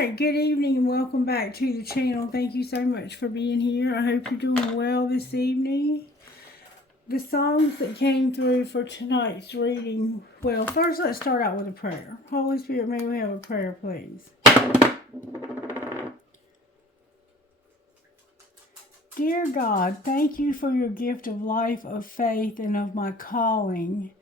right, good evening and welcome back to the channel. Thank you so much for being here. I hope you're doing well this evening. The songs that came through for tonight's reading, well, first let's start out with a prayer. Holy Spirit, may we have a prayer, please. Dear God, thank you for your gift of life, of faith, and of my calling.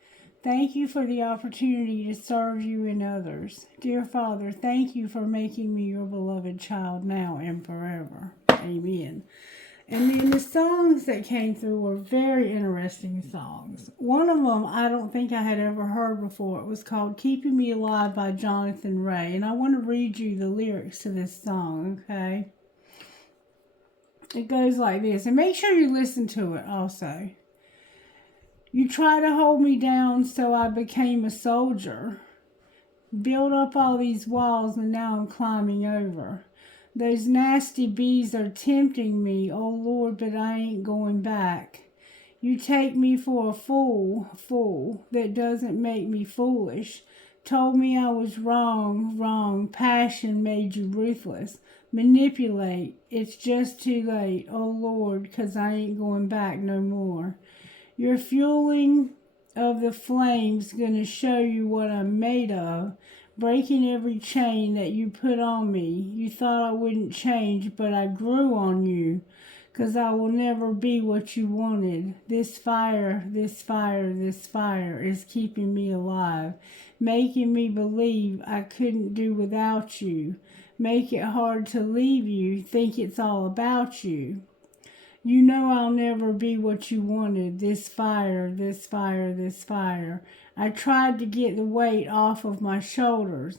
Thank you for the opportunity to serve you and others. Dear Father, thank you for making me your beloved child now and forever. Amen. And then the songs that came through were very interesting songs. One of them I don't think I had ever heard before. It was called Keeping Me Alive by Jonathan Ray. And I want to read you the lyrics to this song, okay? It goes like this. And make sure you listen to it also. You try to hold me down, so I became a soldier. Build up all these walls, and now I'm climbing over. Those nasty bees are tempting me, oh Lord, but I ain't going back. You take me for a fool that doesn't make me foolish. Told me I was wrong. Passion made you ruthless. Manipulate, it's just too late, oh Lord, 'cause I ain't going back no more. Your fueling of the flames gonna show you what I'm made of. Breaking every chain that you put on me. You thought I wouldn't change, but I grew on you. 'Cause I will never be what you wanted. This fire is keeping me alive. Making me believe I couldn't do without you. Make it hard to leave you. Think it's all about you. You know I'll never be what you wanted. This fire. I tried to get the weight off of my shoulders.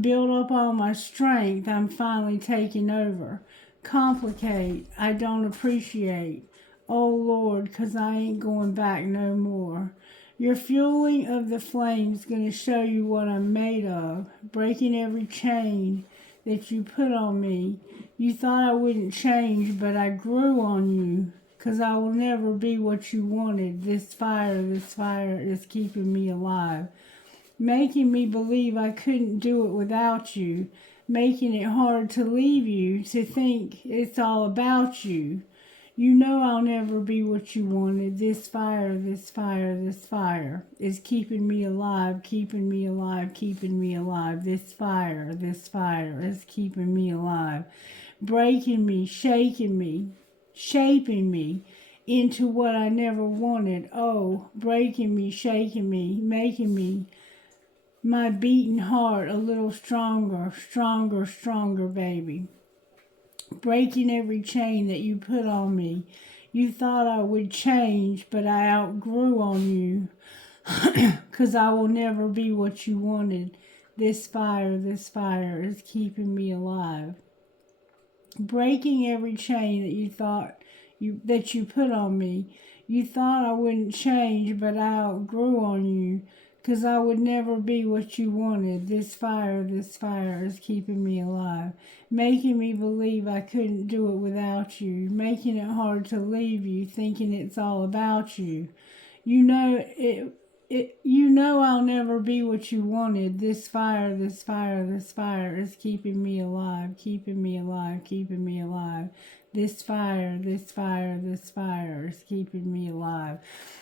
Build up all my strength. I'm finally taking over. Complicate. I don't appreciate. Oh Lord, 'cause I ain't going back no more. Your fueling of the flames gonna show you what I'm made of. Breaking every chain that you put on me. You thought I wouldn't change, but I grew on you. 'Cause I will never be what you wanted. This fire is keeping me alive. Making me believe I couldn't do it without you. Making it hard to leave you, to think it's all about you. You know I'll never be what you wanted. This fire is keeping me alive. This fire is keeping me alive. Breaking me, shaking me, shaping me into what I never wanted. Oh, breaking me, shaking me, making me, my beating heart a little stronger, baby. Breaking every chain that you put on me. You thought I would change, but I outgrew on you. 'Cause I will never be what you wanted. This fire is keeping me alive. Breaking every chain that you put on me. You thought I wouldn't change, but I outgrew on you. 'Cause I would never be what you wanted. This fire is keeping me alive. Making me believe I couldn't do it without you. Making it hard to leave you, thinking it's all about you. You know I'll never be what you wanted. This fire is keeping me alive. This fire is keeping me alive.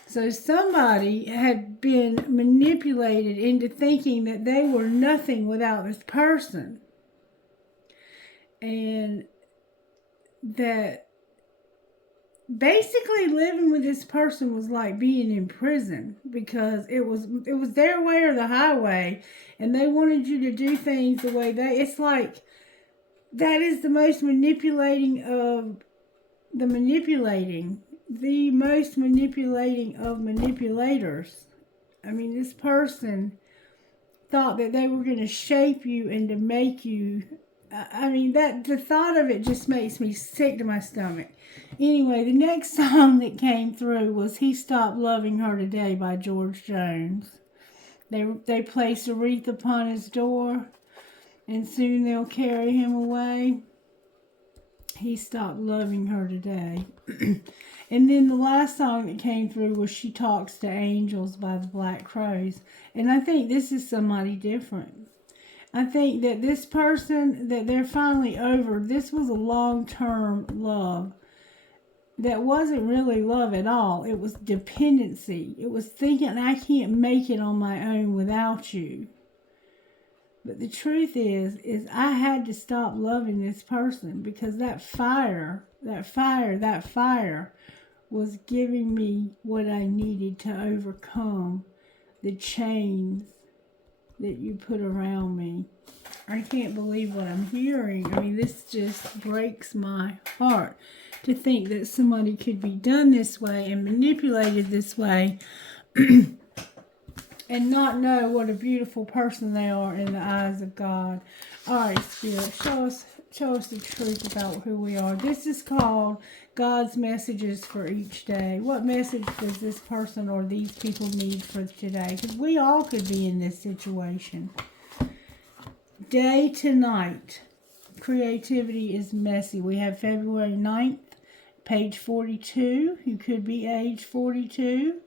So somebody had been manipulated into thinking that they were nothing without this person. And that basically living with this person was like being in prison, because it was their way or the highway, and they wanted you to do things the way it's like, that is the most manipulating of the most manipulating of manipulators. I mean, this person thought that they were going to shape you and to make you, I mean, that the thought of it just makes me sick to my stomach. Anyway, the next song that came through was He Stopped Loving Her Today by George Jones. They place a wreath upon his door, and soon they'll carry him away. He stopped loving her today. And then the last song that came through was She Talks to Angels by the Black Crowes. And I think this is somebody different. I think that this person, that they're finally over, this was a long-term love that wasn't really love at all. It was dependency. It was thinking, I can't make it on my own without you. But the truth is I had to stop loving this person because that fire was giving me what I needed to overcome the chains that you put around me. I can't believe what I'm hearing. I mean, this just breaks my heart to think that somebody could be done this way and manipulated this way and not know what a beautiful person they are in the eyes of God. All right, Spirit, show us the truth about who we are. This is called God's messages for each day. What message does this person or these people need for today? Because we all could be in this situation. Day to night. Creativity is messy. We have February 9th, page 42. You could be age 42.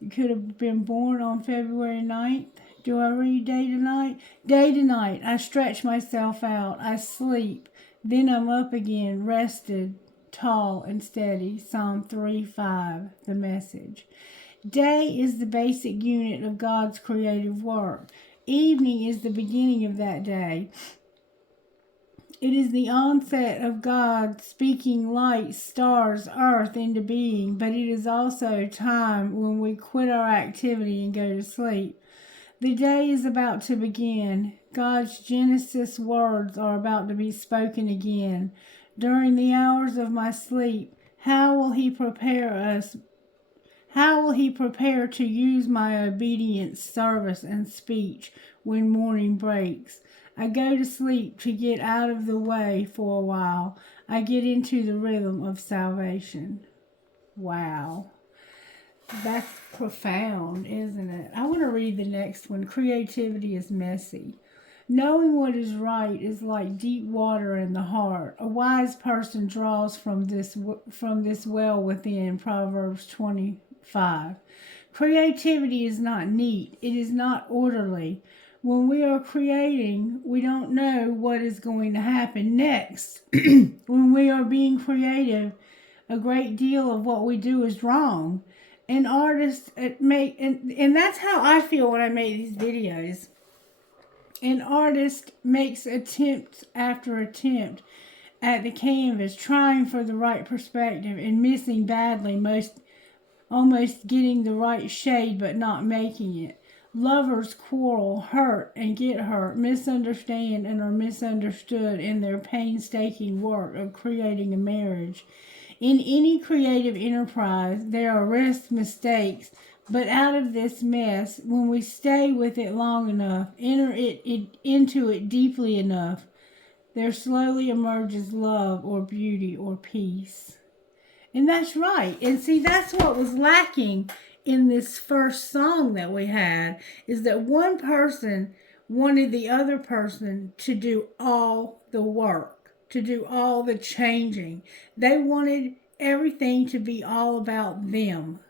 You could have been born on February 9th. Do I read day to night? Day to night, I stretch myself out. I sleep. Then I'm up again, rested, tall and steady. Psalm 3:5, the message. Day is the basic unit of God's creative work. Evening is the beginning of that day. It is the onset of God speaking light, stars, earth into being, but it is also time when we quit our activity and go to sleep. The day is about to begin. God's Genesis words are about to be spoken again. During the hours of my sleep, how will He prepare us? How will He prepare to use my obedience, service, and speech when morning breaks? I go to sleep to get out of the way for a while. I get into the rhythm of salvation. Wow. That's profound, isn't it? I want to read the next one. Creativity is messy. Knowing what is right is like deep water in the heart. A wise person draws from this well within, Proverbs 20:5. Creativity is not neat. It is not orderly. When we are creating, we don't know what is going to happen next. When we are being creative, a great deal of what we do is wrong. An artist and that's how I feel when I make these videos. An artist makes attempt after attempt at the canvas, trying for the right perspective and missing badly, almost getting the right shade but not making it. Lovers quarrel, hurt and get hurt, misunderstand and are misunderstood in their painstaking work of creating a marriage. In any creative enterprise, there are risks, mistakes, but out of this mess, when we stay with it long enough, enter into it deeply enough, there slowly emerges love or beauty or peace. And that's right. And see, that's what was lacking in this first song that we had, is that one person wanted the other person to do all the work, to do all the changing. They wanted everything to be all about them.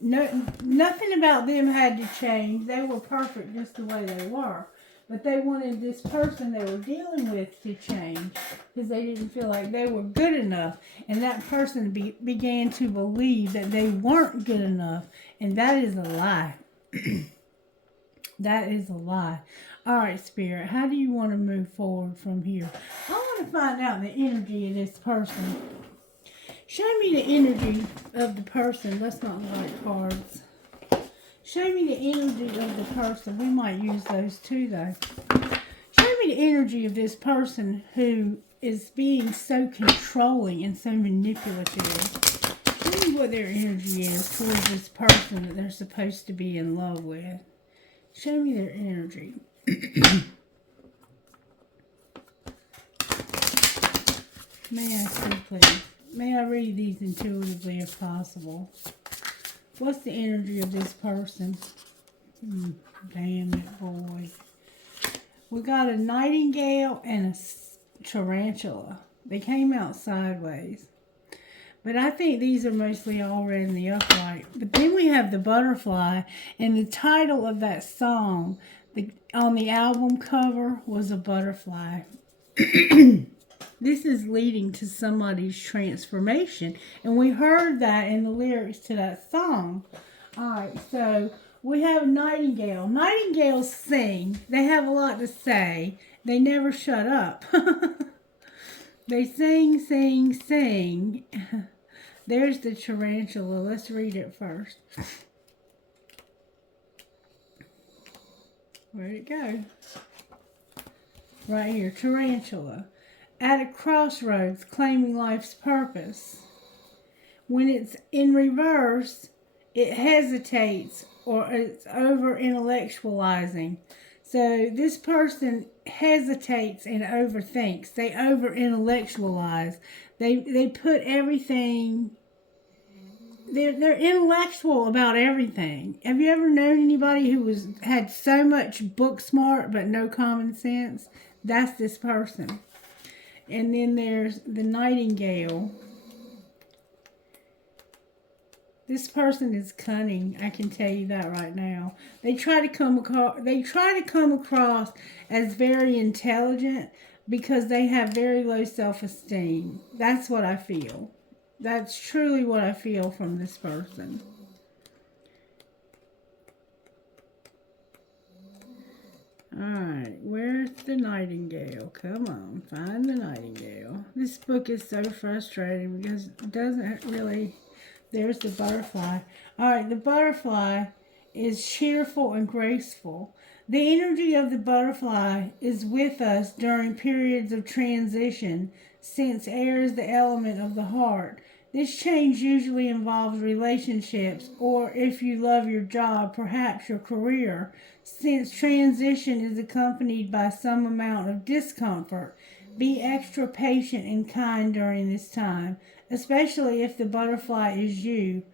No, nothing about them had to change. They were perfect just the way they were. But they wanted this person they were dealing with to change because they didn't feel like they were good enough. And that person began to believe that they weren't good enough. And that is a lie. That is a lie. All right, Spirit, how do you want to move forward from here? I want to find out the energy of this person. Show me the energy of the person. Let's not write cards. Show me the energy of the person. We might use those too, though. Show me the energy of this person who is being so controlling and so manipulative. Show me what their energy is towards this person that they're supposed to be in love with. Show me their energy. May I see, please? May I read these intuitively if possible? What's the energy of this person? Damn it, boy. We got a nightingale and a tarantula. They came out sideways. But I think these are mostly all red in the upright. But then we have the butterfly, and the title of that song On the album cover was a butterfly. This is leading to somebody's transformation. And we heard that in the lyrics to that song. Alright, so we have Nightingale. Nightingales sing. They have a lot to say. They never shut up. They sing, sing, sing. There's the tarantula. Let's read it first. Where'd it go? Right here, tarantula. At a crossroads, claiming life's purpose. When it's in reverse, it hesitates or it's over intellectualizing. So this person hesitates and overthinks. They over intellectualize. They put everything. They're intellectual about everything. Have you ever known anybody who had so much book smart but no common sense? That's this person. And then there's the Nightingale. This person is cunning. I can tell you that right now. They try to come across as very intelligent because they have very low self-esteem. That's what I feel. That's truly what I feel from this person. Alright, where's the Nightingale? Come on, find the Nightingale. This book is so frustrating because it doesn't really... There's the butterfly. Alright, the butterfly is cheerful and graceful. The energy of the butterfly is with us during periods of transition, since air is the element of the heart. This change usually involves relationships, or if you love your job, perhaps your career, since transition is accompanied by some amount of discomfort. Be extra patient and kind during this time, especially if the butterfly is you.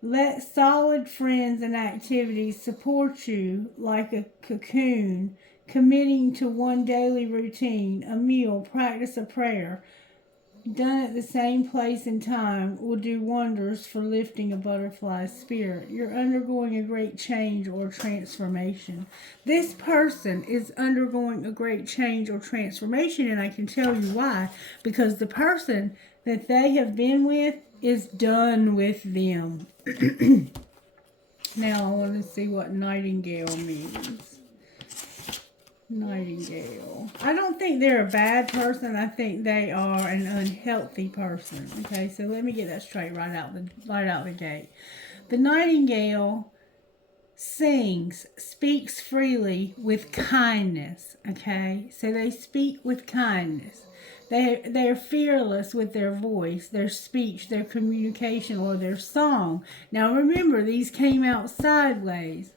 Let solid friends and activities support you like a cocoon, committing to one daily routine, a meal, practice a prayer, done at the same place and time will do wonders for lifting a butterfly's spirit. You're undergoing a great change or transformation. This person is undergoing a great change or transformation, and I can tell you why. Because the person that they have been with is done with them. Now I want to see what Nightingale means. Nightingale. I don't think they're a bad person. I think they are an unhealthy person. Okay, so let me get that straight right out the gate. The Nightingale sings, speaks freely with kindness. Okay, so they speak with kindness. They're fearless with their voice, their speech, their communication, or their song. Now remember, these came out sideways.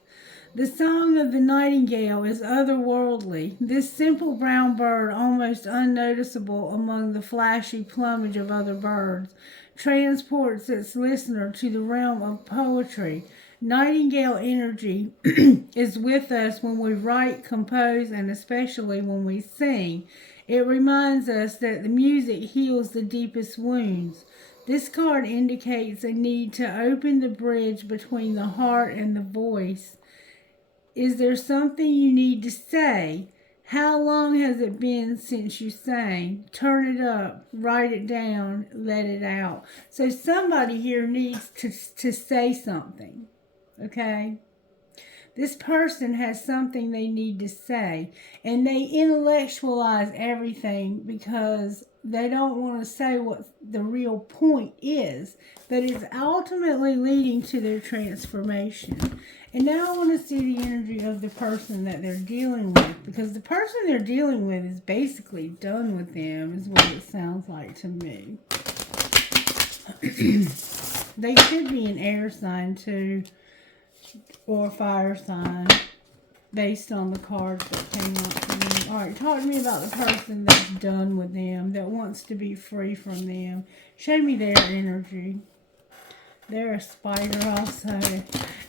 The song of the nightingale is otherworldly. This simple brown bird, almost unnoticeable among the flashy plumage of other birds, transports its listener to the realm of poetry. Nightingale energy is with us when we write, compose, and especially when we sing. It reminds us that the music heals the deepest wounds. This card indicates a need to open the bridge between the heart and the voice. Is there something you need to say? How long has it been since you sang? Turn it up, write it down, let it out. So somebody here needs to say something, okay? This person has something they need to say, and they intellectualize everything because they don't want to say what the real point is, but it's ultimately leading to their transformation. And now I want to see the energy of the person that they're dealing with, because the person they're dealing with is basically done with them, is what it sounds like to me. They could be an air sign too, or a fire sign, based on the cards that came up to me. Alright, talk to me about the person that's done with them, that wants to be free from them. Show me their energy. They're a spider also,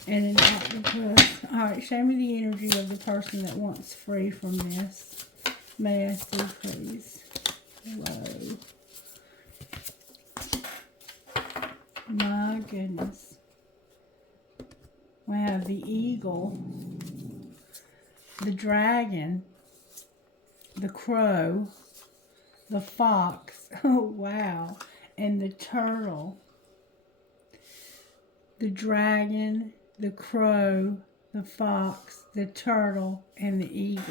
and an octopus. Alright, show me the energy of the person that wants free from this. May I see, please? Hello. My goodness. We have the eagle. the dragon, the crow, the fox, oh wow, and the turtle. The dragon, the crow, the fox, the turtle, and the eagle.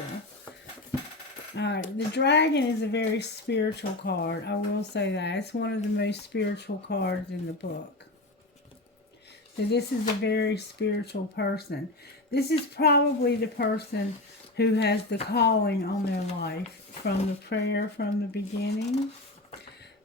Alright, the dragon is a very spiritual card. I will say that. It's one of the most spiritual cards in the book. So this is a very spiritual person. This is probably the person who has the calling on their life from the prayer from the beginning.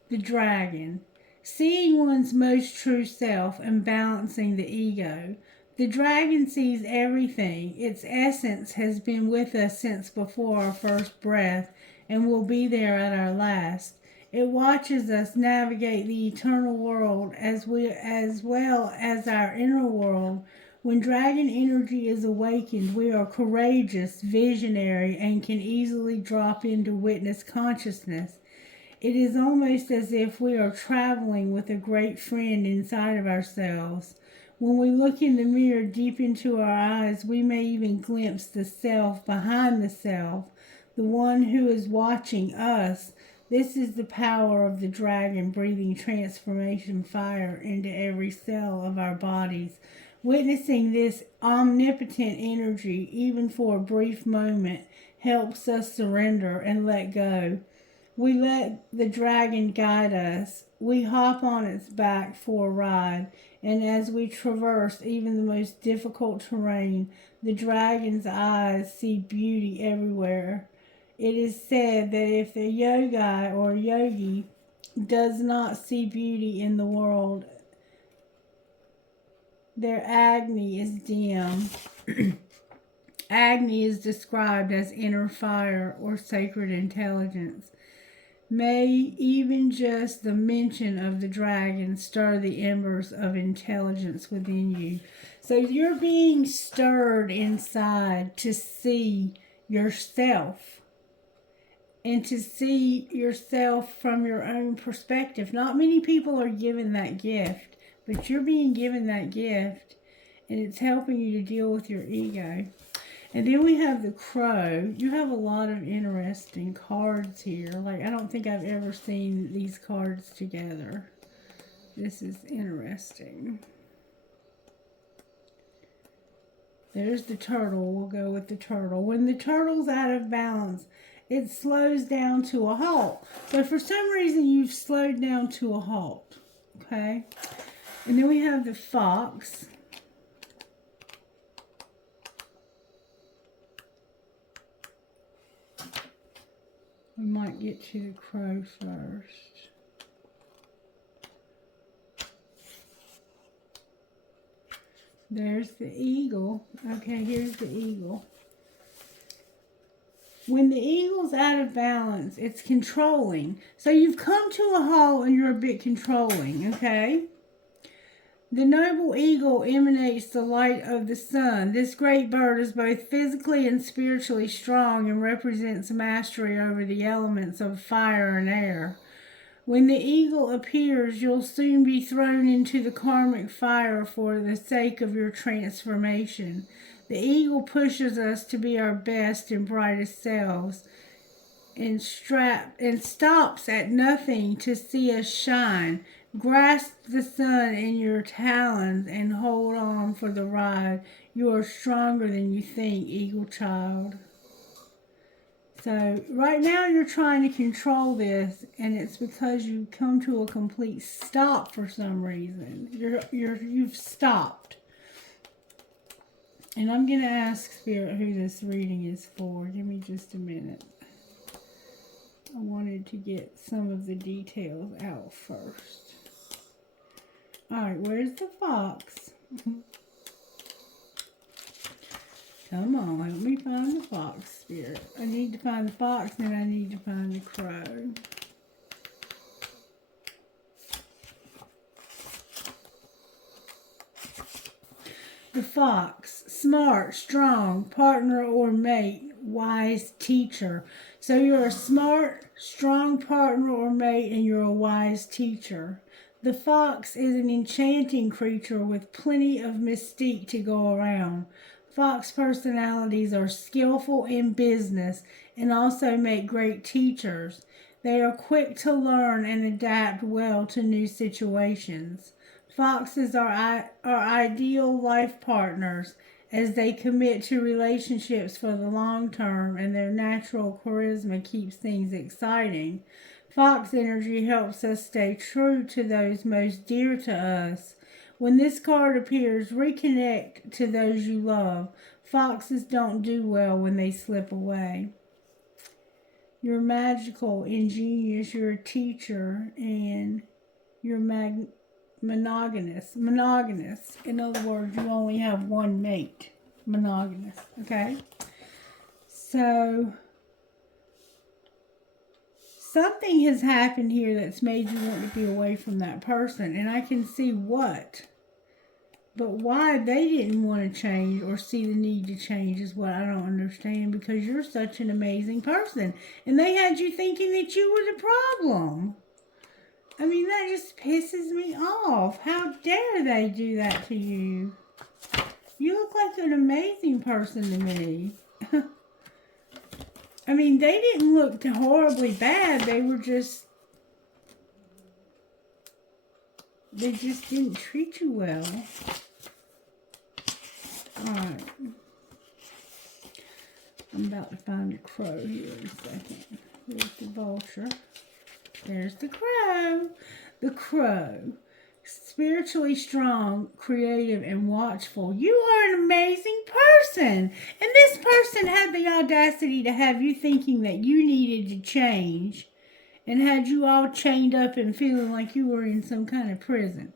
The dragon. Seeing one's most true self and balancing the ego. The dragon sees everything. Its essence has been with us since before our first breath and will be there at our last. It watches us navigate the eternal world as well as our inner world. When dragon energy is awakened, we are courageous, visionary, and can easily drop into witness consciousness. It is almost as if we are traveling with a great friend inside of ourselves. When we look in the mirror deep into our eyes, we may even glimpse the self behind the self, the one who is watching us. This is the power of the dragon breathing transformation fire into every cell of our bodies. Witnessing this omnipotent energy, even for a brief moment, helps us surrender and let go. We let the dragon guide us. We hop on its back for a ride, and as we traverse even the most difficult terrain, the dragon's eyes see beauty everywhere. It is said that if the yogi or yogi does not see beauty in the world, their Agni is dim. Agni is described as inner fire or sacred intelligence. May even just the mention of the dragon stir the embers of intelligence within you. So you're being stirred inside to see yourself and to see yourself from your own perspective. Not many people are given that gift, but you're being given that gift, and it's helping you to deal with your ego. And then we have the crow. You have a lot of interesting cards here. Like, I don't think I've ever seen these cards together. This is interesting. There's the turtle. We'll go with the turtle. When the turtle's out of balance, it slows down to a halt. So for some reason, you've slowed down to a halt. Okay? And then we have the fox. We might get to the crow first. There's the eagle. Okay, here's the eagle. When the eagle's out of balance, it's controlling. So you've come to a halt and you're a bit controlling, okay? The noble eagle emanates the light of the sun. This great bird is both physically and spiritually strong and represents mastery over the elements of fire and air. When the eagle appears, you'll soon be thrown into the karmic fire for the sake of your transformation. The eagle pushes us to be our best and brightest selves and stops at nothing to see us shine. Grasp the sun in your talons and hold on for the ride. You are stronger than you think, eagle child. So right now you're trying to control this, and it's because you come to a complete stop for some reason. You've stopped. And I'm going to ask Spirit who this reading is for. Give me just a minute. I wanted to get some of the details out first. Alright, where's the fox? Come on, help me find the fox, Spirit. I need to find the fox, and I need to find the crow. The fox, smart, strong, partner or mate, wise teacher. So you're a smart, strong partner or mate, and you're a wise teacher. The fox is an enchanting creature with plenty of mystique to go around. Fox personalities are skillful in business and also make great teachers. They are quick to learn and adapt well to new situations. Foxes are ideal life partners as they commit to relationships for the long term, and their natural charisma keeps things exciting. Fox energy helps us stay true to those most dear to us. When this card appears, reconnect to those you love. Foxes don't do well when they slip away. You're magical, ingenious, you're a teacher, and you're monogamous. Monogamous. In other words, you only have one mate. Monogamous. Okay? So, something has happened here that's made you want to be away from that person. And I can see what. But why they didn't want to change or see the need to change is what I don't understand, because you're such an amazing person. And they had you thinking that you were the problem. I mean, that just pisses me off. How dare they do that to you? You look like an amazing person to me. I mean, they didn't look horribly bad. They just didn't treat you well. Alright. I'm about to find a crow here in a second. There's the vulture. There's the crow. The crow. Spiritually strong, creative, and watchful. You are an amazing person. And this person had the audacity to have you thinking that you needed to change, and had you all chained up and feeling like you were in some kind of prison.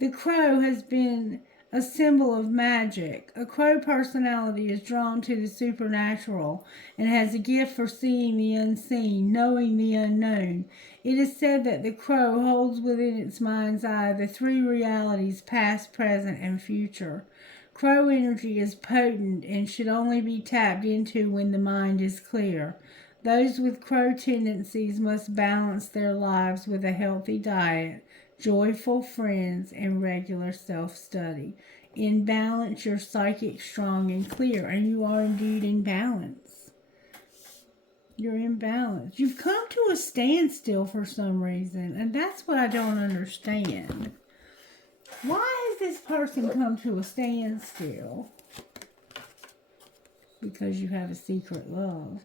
The crow has been a symbol of magic. A crow personality is drawn to the supernatural and has a gift for seeing the unseen, knowing the unknown. It is said that the crow holds within its mind's eye the three realities, past, present, and future. Crow energy is potent and should only be tapped into when the mind is clear. Those with crow tendencies must balance their lives with a healthy diet, joyful friends, and regular self-study. In balance, you're psychic, strong, and clear, and you are indeed in balance. You're in balance. You've come to a standstill for some reason, and that's what I don't understand. Why has this person come to a standstill? Because you have a secret love.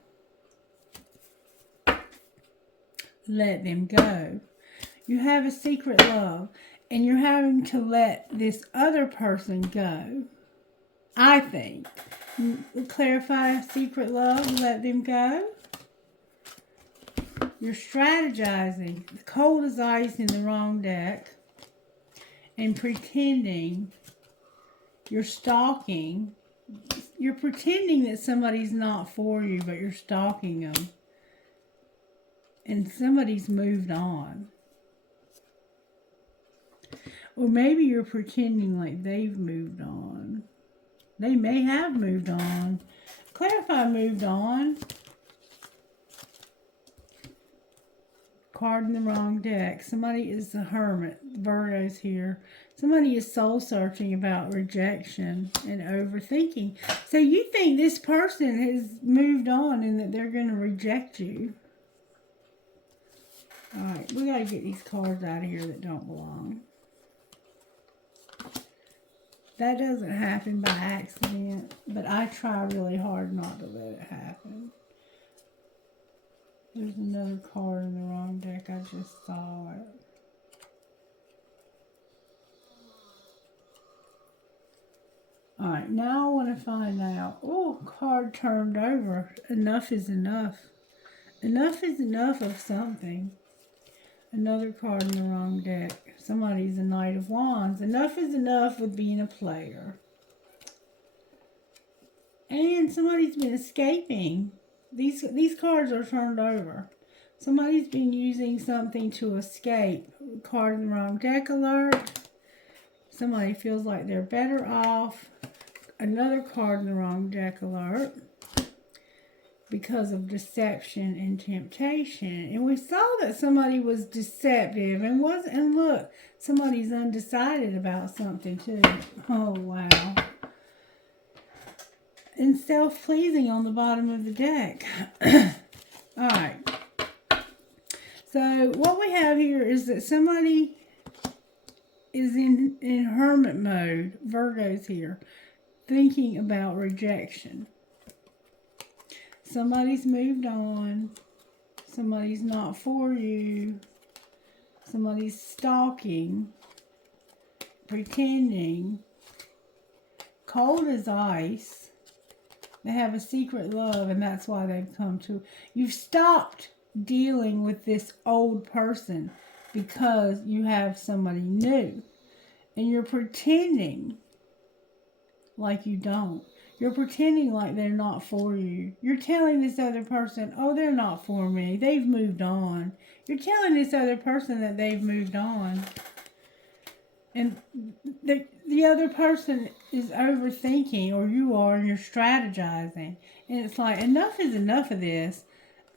Let them go. You have a secret love, and you're having to let this other person go. I think. Clarify secret love, let them go. You're strategizing. Cold as ice in the wrong deck. And pretending. You're stalking. You're pretending that somebody's not for you, but you're stalking them. And somebody's moved on. Or maybe you're pretending like they've moved on. They may have moved on. Clarify moved on. Card in the wrong deck. Somebody is the hermit. Virgo's here. Somebody is soul searching about rejection and overthinking. So you think this person has moved on and that they're going to reject you. Alright, we got to get these cards out of here that don't belong. That doesn't happen by accident, but I try really hard not to let it happen. There's another card in the wrong deck. I just saw it. Alright, now I want to find out. Oh, card turned over. Enough is enough. Enough is enough of something. Another card in the wrong deck. Somebody's a Knight of Wands. Enough is enough with being a player. And somebody's been escaping. These cards are turned over. Somebody's been using something to escape. Card in the wrong deck alert. Somebody feels like they're better off. Another card in the wrong deck alert. Because of deception and temptation. And we saw that somebody was deceptive and look, somebody's undecided about something too. Oh, wow. and self-pleasing on the bottom of the deck. All right. So what we have here is that somebody is in hermit mode. Virgo's here, thinking about rejection. Somebody's moved on. Somebody's not for you. Somebody's stalking, pretending, cold as ice. They have a secret love, and that's why they've come to. You've stopped dealing with this old person because you have somebody new. And you're pretending like you don't. You're pretending like they're not for you. You're telling this other person, oh, they're not for me. They've moved on. You're telling this other person that they've moved on. And the other person is overthinking, or you are, and you're strategizing. And it's like, enough is enough of this.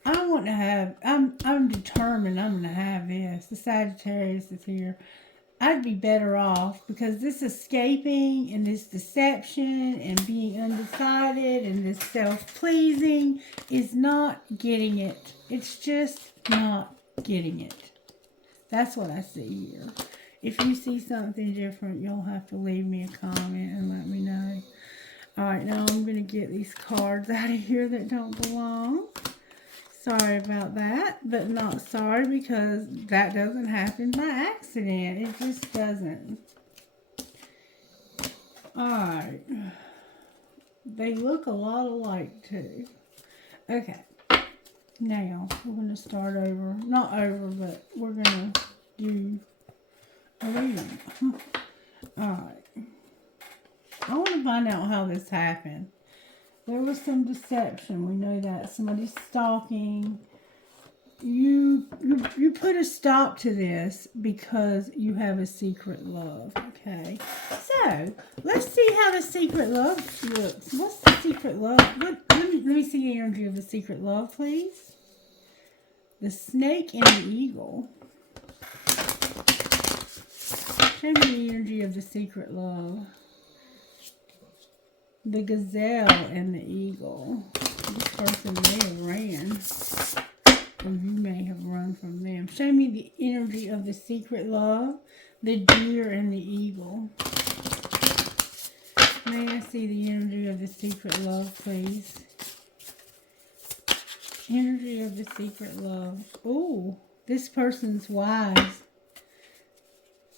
I'm determined I'm going to have this. The Sagittarius is here. I'd be better off, because this escaping and this deception and being undecided and this self-pleasing is not getting it. It's just not getting it. That's what I see here. If you see something different, you'll have to leave me a comment and let me know. Alright, now I'm going to get these cards out of here that don't belong. Sorry about that, but not sorry, because that doesn't happen by accident. It just doesn't. Alright. They look a lot alike, too. Okay. Now, we're going to start over. Not over, but we're going to do a reading. Alright. I want to find out how this happened. There was some deception. We know that. Somebody's stalking. You put a stop to this because you have a secret love. Okay. So, let's see how the secret love looks. What's the secret love? Let me see the energy of the secret love, please. The snake and the eagle. Show me the energy of the secret love. The gazelle and the eagle. This person may have ran. Or you may have run from them. Show me the energy of the secret love. The deer and the eagle. May I see the energy of the secret love, please? Energy of the secret love. Ooh, this person's wise.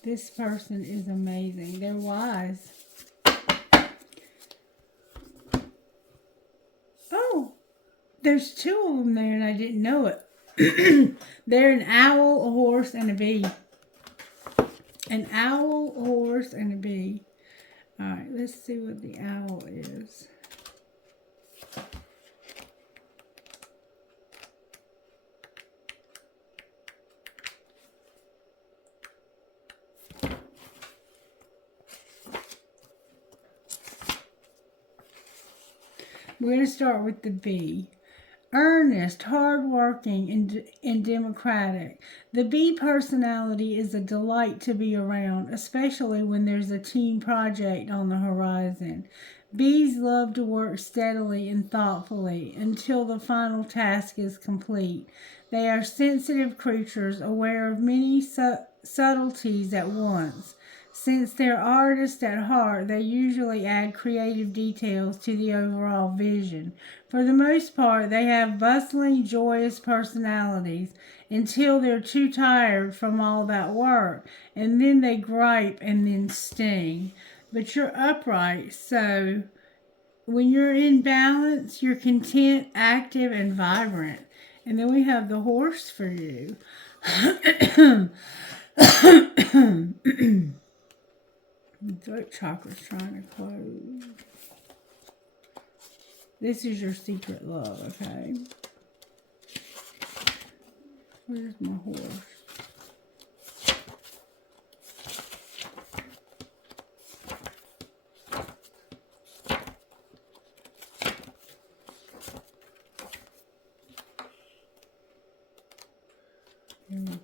This person is amazing. They're wise. Oh, there's two of them there and I didn't know it. They're an owl, a horse, and a bee. An owl, a horse, and a bee. Alright, let's see what the owl is. We're going to start with the bee. Earnest, hardworking, and democratic. The bee personality is a delight to be around, especially when there's a team project on the horizon. Bees love to work steadily and thoughtfully until the final task is complete. They are sensitive creatures, aware of many subtleties at once. Since they're artists at heart, they usually add creative details to the overall vision. For the most part, they have bustling, joyous personalities until they're too tired from all that work, and then they gripe and then sting. But you're upright, so when you're in balance, you're content, active, and vibrant. And then we have the horse for you. Throat chakra's trying to close. This is your secret love, okay? Where's my horse?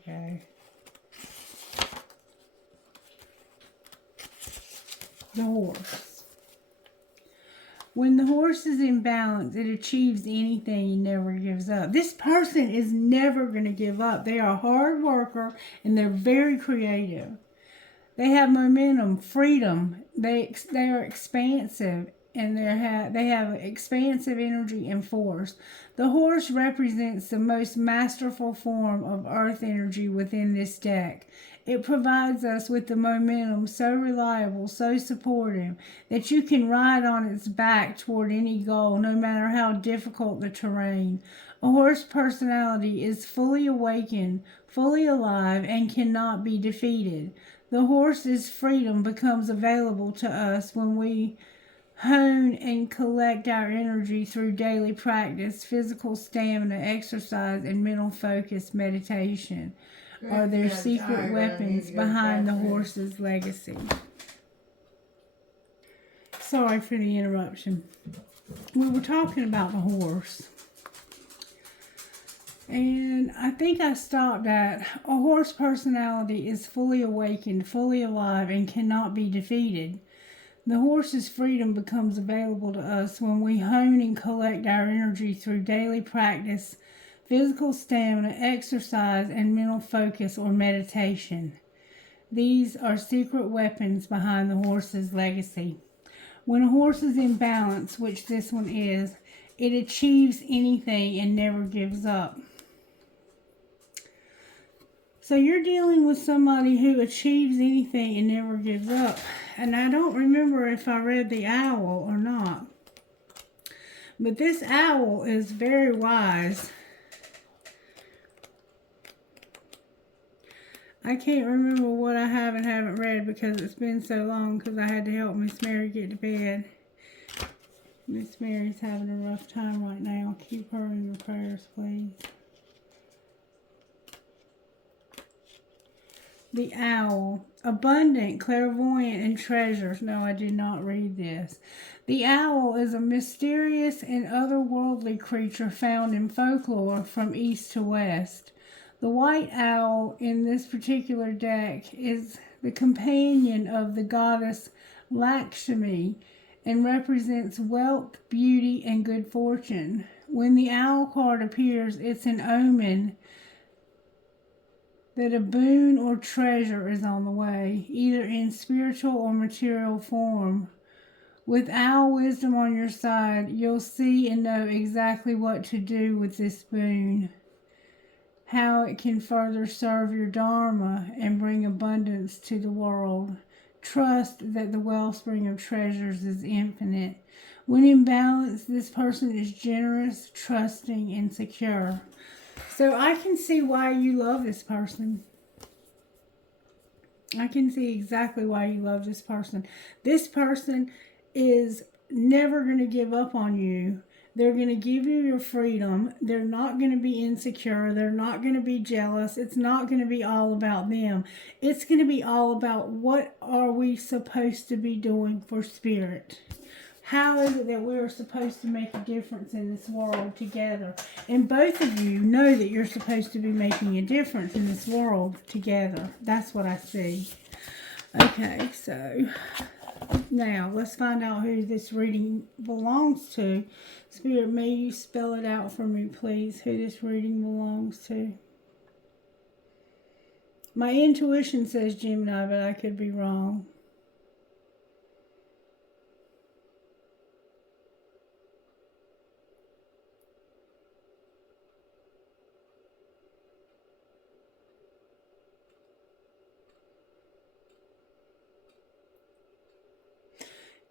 Okay. The horse. When the horse is in balance, it achieves anything and never gives up. This person is never going to give up. They are a hard worker and they're very creative. They have momentum, freedom. They are expansive and they have expansive energy and force. The horse represents the most masterful form of earth energy within this deck. It provides us with the momentum so reliable, so supportive, that you can ride on its back toward any goal, no matter how difficult the terrain. A horse personality is fully awakened, fully alive, and cannot be defeated. The horse's freedom becomes available to us when we hone and collect our energy through daily practice, physical stamina, exercise, and mental focus meditation. Are there secret weapons behind the horse's legacy? Sorry for the interruption. We were talking about the horse. And I think I stopped at a horse personality is fully awakened, fully alive, and cannot be defeated. The horse's freedom becomes available to us when we hone and collect our energy through daily practice, physical stamina, exercise, and mental focus or meditation. These are secret weapons behind the horse's legacy. When a horse is in balance, which this one is, it achieves anything and never gives up. So you're dealing with somebody who achieves anything and never gives up. And I don't remember if I read the owl or not. But this owl is very wise. I can't remember what I have and haven't read because it's been so long because I had to help Miss Mary get to bed. Miss Mary's having a rough time right now. Keep her in your prayers, please. The owl. Abundant, clairvoyant, and treasures. No, I did not read this. The owl is a mysterious and otherworldly creature found in folklore from east to west. The white owl in this particular deck is the companion of the goddess Lakshmi and represents wealth, beauty, and good fortune. When the owl card appears, it's an omen that a boon or treasure is on the way, either in spiritual or material form. With owl wisdom on your side, you'll see and know exactly what to do with this boon, how it can further serve your dharma and bring abundance to the world. Trust that the wellspring of treasures is infinite. When in balance, this person is generous, trusting, and secure. So I can see why you love this person. I can see exactly why you love this person. This person is never going to give up on you. They're going to give you your freedom. They're not going to be insecure. They're not going to be jealous. It's not going to be all about them. It's going to be all about what are we supposed to be doing for spirit. How is it that we are supposed to make a difference in this world together? And both of you know that you're supposed to be making a difference in this world together. That's what I see. Okay, so now let's find out who this reading belongs to. Spirit, may you spell it out for me, please, who this reading belongs to. My intuition says Gemini, but I could be wrong.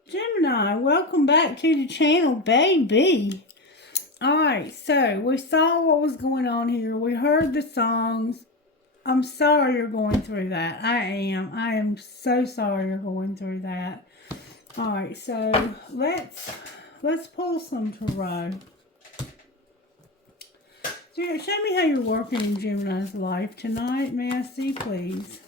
Gemini, welcome back to the channel, baby. Alright, so we saw what was going on here. We heard the songs. I'm sorry you're going through that. I am so sorry you're going through that. Alright, so let's pull some tarot. Show me how you're working in Gemini's life tonight. May I see, please?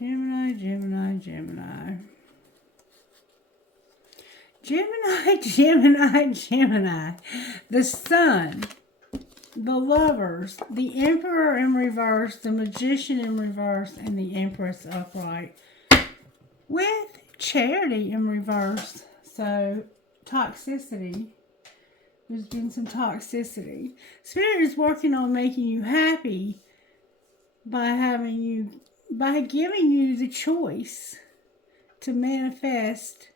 Gemini, Gemini, Gemini. Gemini, Gemini, Gemini. The sun. the Lovers, the Emperor in reverse, the Magician in reverse, and the Empress upright. With Charity in reverse. So, toxicity. There's been some toxicity. Spirit is working on making you happy by giving you the choice to manifest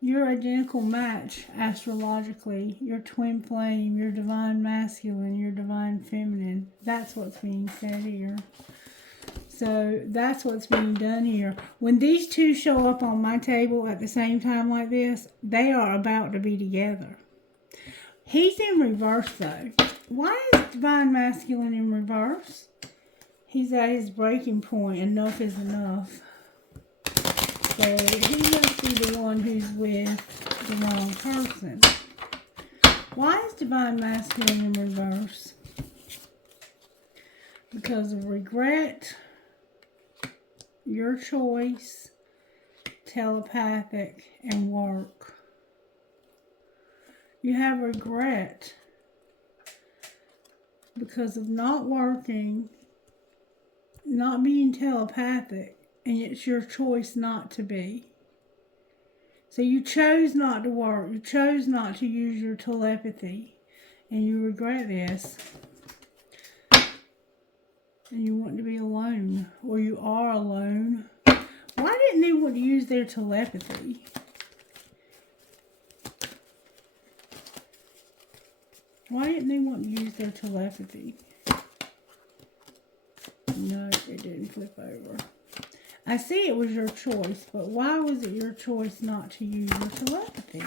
your identical match astrologically, your twin flame, your divine masculine, your divine feminine. That's what's being said here. So that's what's being done here. When these two show up on my table at the same time like this, they are about to be together. He's in reverse though. Why is divine masculine in reverse? He's at his breaking point. Enough is enough. So he must be the one who's with the wrong person. Why is divine masculine in reverse? Because of regret, your choice, telepathic, and work. You have regret because of not working, not being telepathic, and it's your choice not to be. So you chose not to work. You chose not to use your telepathy. And you regret this. And you want to be alone. Or you are alone. Why didn't they want to use their telepathy? Why didn't they want to use their telepathy? No, it didn't flip over. I see it was your choice, but why was it your choice not to use your telepathy?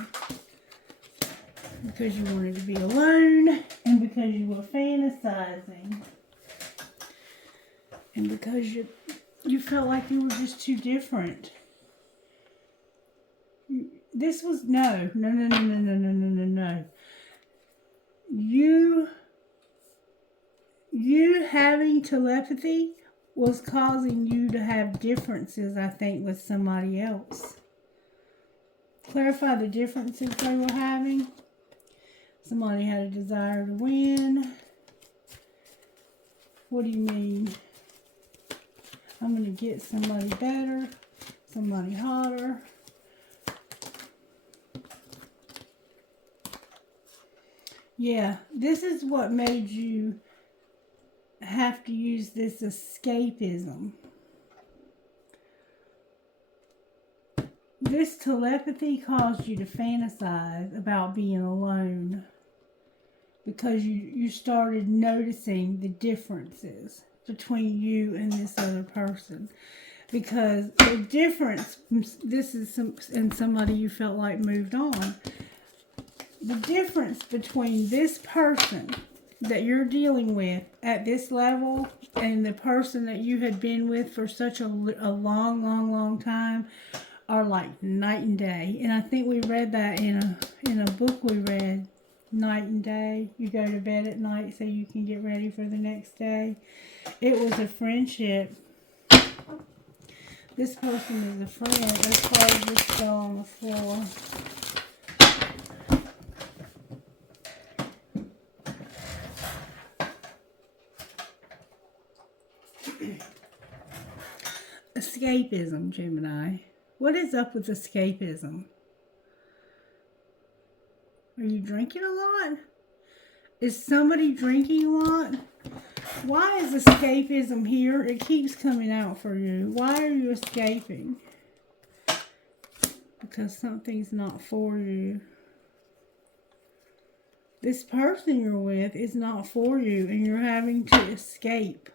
Because you wanted to be alone, and because you were fantasizing, and because you felt like you were just too different. This was no. You having telepathy was causing you to have differences, I think, with somebody else. Clarify the differences they were having. Somebody had a desire to win. What do you mean? I'm going to get somebody better, somebody hotter. Yeah, this is what made you have to use this escapism. This telepathy caused you to fantasize about being alone because you started noticing the differences between you and this other person. Because the difference, this is somebody you felt like moved on. The difference between this person that you're dealing with at this level and the person that you had been with for such a long time are like night and day. And I think we read that in a book we read, Night and Day. You go to bed at night so you can get ready for the next day. It was a friendship. This person is a friend. As far as this fell on the floor. Escapism, Gemini. What is up with escapism? Are you drinking a lot? Is somebody drinking a lot? Why is escapism here? It keeps coming out for you. Why are you escaping? Because something's not for you. This person you're with is not for you, and you're having to escape.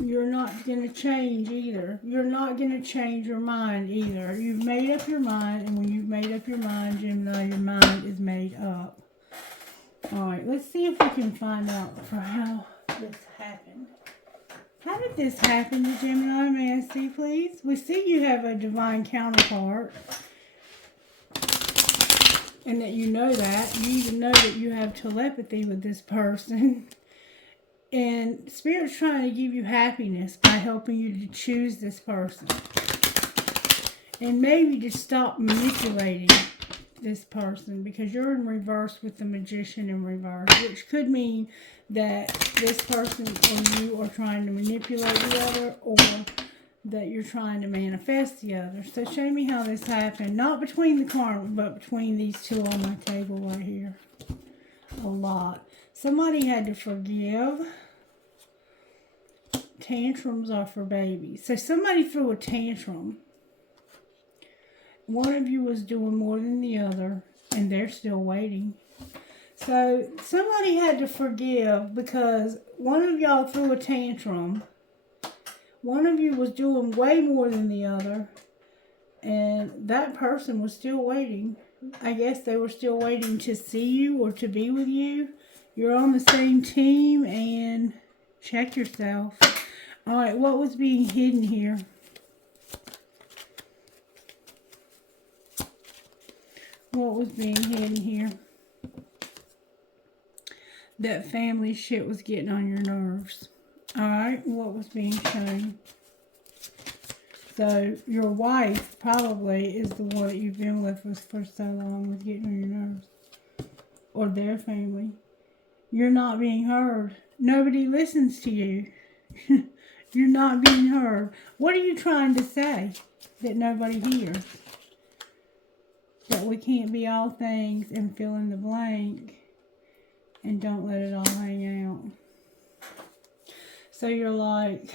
You're not going to change either. You're not going to change your mind either. You've made up your mind, and when you've made up your mind, Gemini, your mind is made up. Alright, let's see if we can find out for how this happened. How did this happen to Gemini? May I see, please? We see you have a divine counterpart. And that you know that. You even know that you have telepathy with this person. And Spirit's trying to give you happiness by helping you to choose this person. And maybe to stop manipulating this person, because you're in reverse with the Magician in reverse, which could mean that this person or you are trying to manipulate the other, or that you're trying to manifest the other. So show me how this happened. Not between the karma, but between these two on my table right here. A lot. Somebody had to forgive. Tantrums are for babies. So somebody threw a tantrum. One of you was doing more than the other, and they're still waiting. So somebody had to forgive because one of y'all threw a tantrum. One of you was doing way more than the other, and that person was still waiting. I guess they were still waiting to see you or to be with you. You're on the same team, and check yourself. All right, what was being hidden here? What was being hidden here? That family shit was getting on your nerves. Alright, what was being shown? So, your wife probably is the one that you've been with for so long, was getting on your nerves. Or their family. You're not being heard. Nobody listens to you. You're not being heard. What are you trying to say that nobody hears? That we can't be all things and fill in the blank. And don't let it all hang out. So you're like,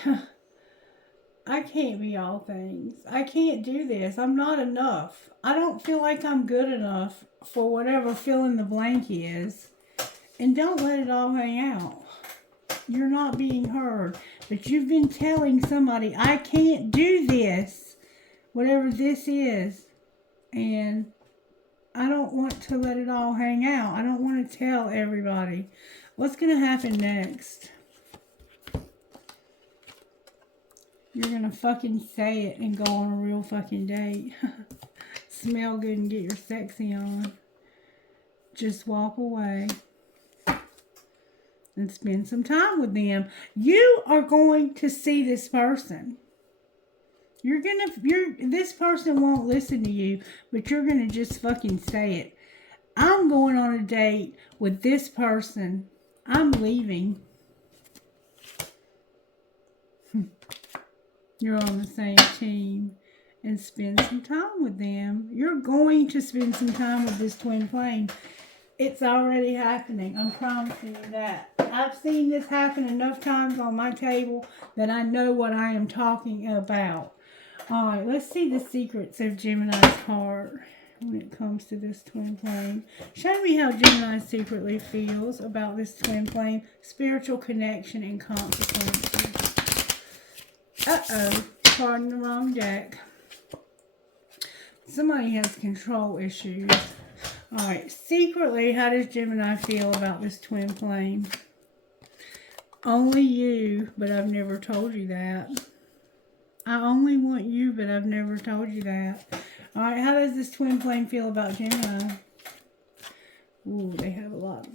I can't be all things. I can't do this. I'm not enough. I don't feel like I'm good enough for whatever fill in the blank is. And don't let it all hang out. You're not being heard. But you've been telling somebody, I can't do this. Whatever this is. And I don't want to let it all hang out. I don't want to tell everybody. What's going to happen next? You're going to fucking say it and go on a real fucking date. Smell good and get your sexy on. Just walk away. And spend some time with them. You are going to see this person. This person won't listen to you, but you're going to just fucking say it. I'm going on a date with this person. I'm leaving. You're on the same team. And spend some time with them. You're going to spend some time with this twin flame. It's already happening. I'm promising you that. I've seen this happen enough times on my table that I know what I am talking about. Alright, let's see the secrets of Gemini's heart when it comes to this twin flame. Show me how Gemini secretly feels about this twin flame. Spiritual connection and consequences. Uh-oh. Pardon the wrong deck. Somebody has control issues. Alright, secretly, how does Gemini feel about this twin flame? Only you, but I've never told you that. I only want you, but I've never told you that. Alright, how does this twin flame feel about Gemini? Ooh, they have a lot.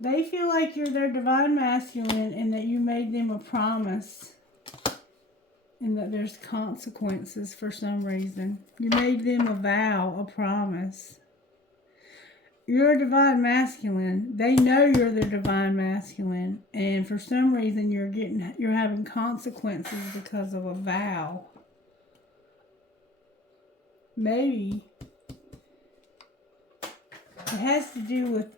They feel like you're their divine masculine and that you made them a promise. And that there's consequences for some reason. You made them a vow, a promise. You're a divine masculine. They know you're the divine masculine. And for some reason you're having consequences because of a vow. Maybe it has to do with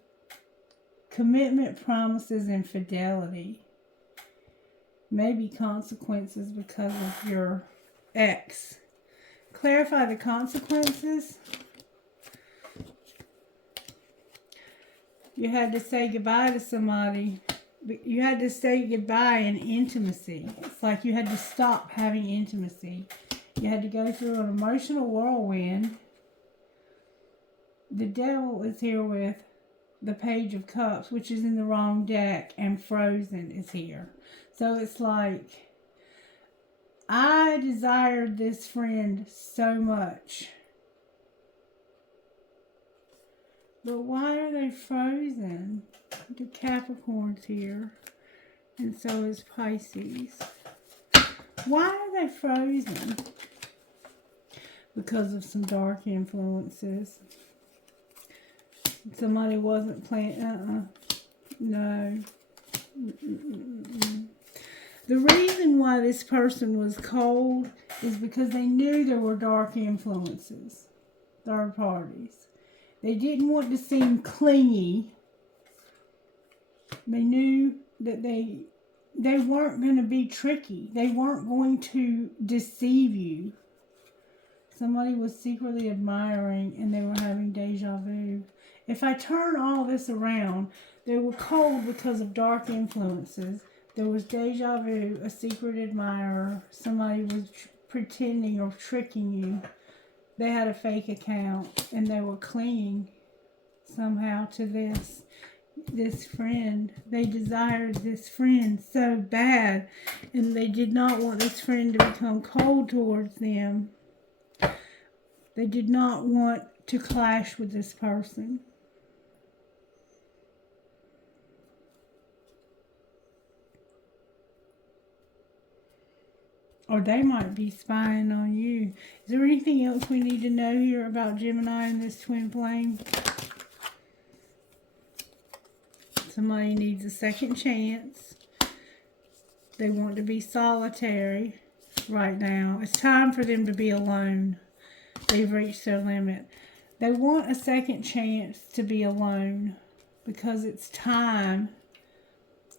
commitment, promises, and fidelity. Maybe consequences because of your ex. Clarify the consequences. You had to say goodbye to somebody. You had to say goodbye in intimacy. It's like you had to stop having intimacy. You had to go through an emotional whirlwind. The devil is here with the Page of Cups, which is in the wrong deck, and Frozen is here. So it's like, I desired this friend so much. But why are they frozen? The Capricorn's here. And so is Pisces. Why are they frozen? because of some dark influences. Somebody wasn't playing, no. The reason why this person was cold is because they knew there were dark influences, third parties. They didn't want to seem clingy. They knew that they weren't going to be tricky. They weren't going to deceive you. Somebody was secretly admiring and they were having deja vu. If I turn all this around, they were cold because of dark influences. There was deja vu, a secret admirer. Somebody was pretending or tricking you. They had a fake account and they were clinging somehow to this friend. They desired this friend so bad, and they did not want this friend to become cold towards them. They did not want to clash with this person. Or they might be spying on you. Is there anything else we need to know here about Gemini and this twin flame? Somebody needs a second chance. They want to be solitary right now. It's time for them to be alone. They've reached their limit. They want a second chance to be alone because it's time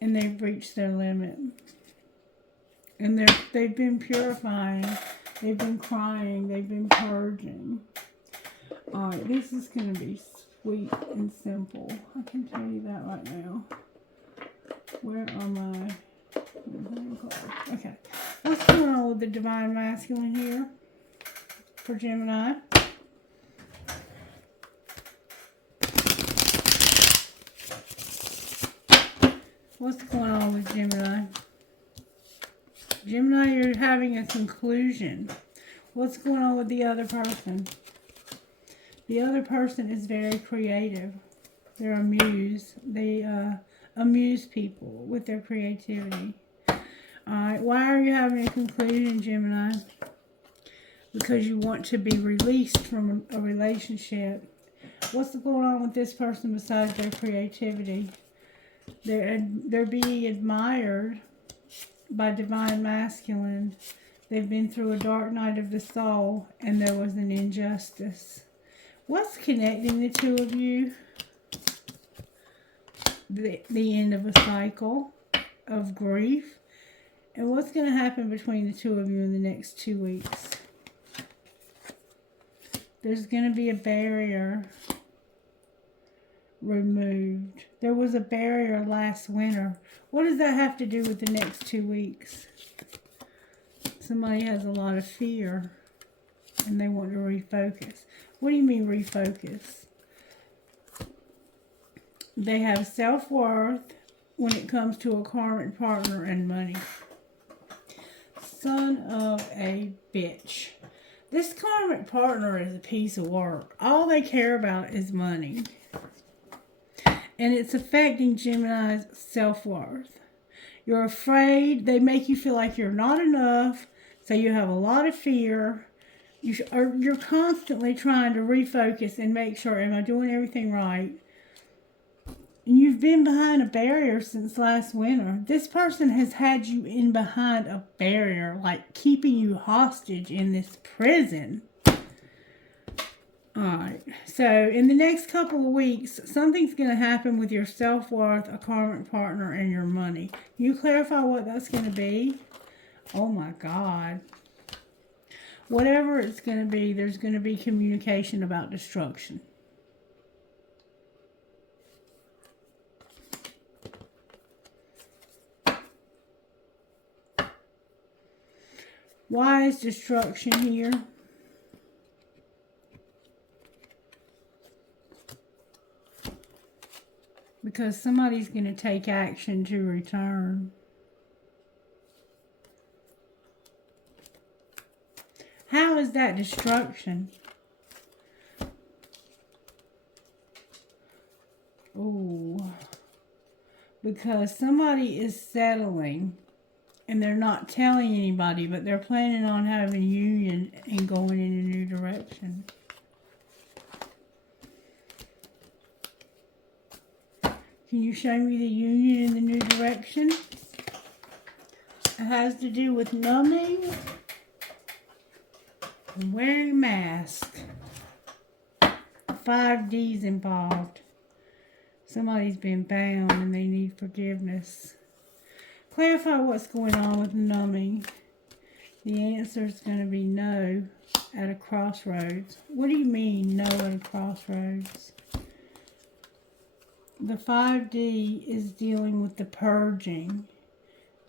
and they've reached their limit. And they've been purifying. They've been crying. They've been purging. All right, this is going to be sweet and simple. I can tell you that right now. Where are my... Okay. What's going on with the Divine Masculine here for Gemini? What's going on with Gemini? Gemini, you're having a conclusion. What's going on with the other person? The other person is very creative. They're a muse. They amuse people with their creativity. Alright, why are you having a conclusion, Gemini? Because you want to be released from a relationship. What's going on with this person besides their creativity? They're being admired by Divine Masculine. They've been through a dark night of the soul and there was an injustice. What's connecting the two of you? The end of a cycle of grief. And what's going to happen between the two of you in the next 2 weeks? There's going to be a barrier removed. There was a barrier last winter. What does that have to do with the next 2 weeks? Somebody has a lot of fear and they want to refocus. What do you mean refocus? They have self-worth when it comes to a karmic partner and money. Son of a bitch. This karmic partner is a piece of work. All they care about is money. And it's affecting Gemini's self-worth. You're afraid. They make you feel like you're not enough. So you have a lot of fear. You're constantly trying to refocus and make sure, am I doing everything right? And you've been behind a barrier since last winter. This person has had you in behind a barrier, like keeping you hostage in this prison. Alright, so in the next couple of weeks, something's going to happen with your self-worth, a karmic partner, and your money. Can you clarify what that's going to be? Oh my God. Whatever it's going to be, there's going to be communication about destruction. Why is destruction here? Because somebody's going to take action to return. How is that destruction? Oh, because somebody is settling And they're not telling anybody, but they're planning on having a union and going in a new direction. Can you show me the union in the new direction? It has to do with numbing and wearing a mask. 5 D's involved. Somebody's been bound and they need forgiveness. Clarify what's going on with numbing. The answer is going to be no at a crossroads. What do you mean, no at a crossroads? The 5D is dealing with the purging,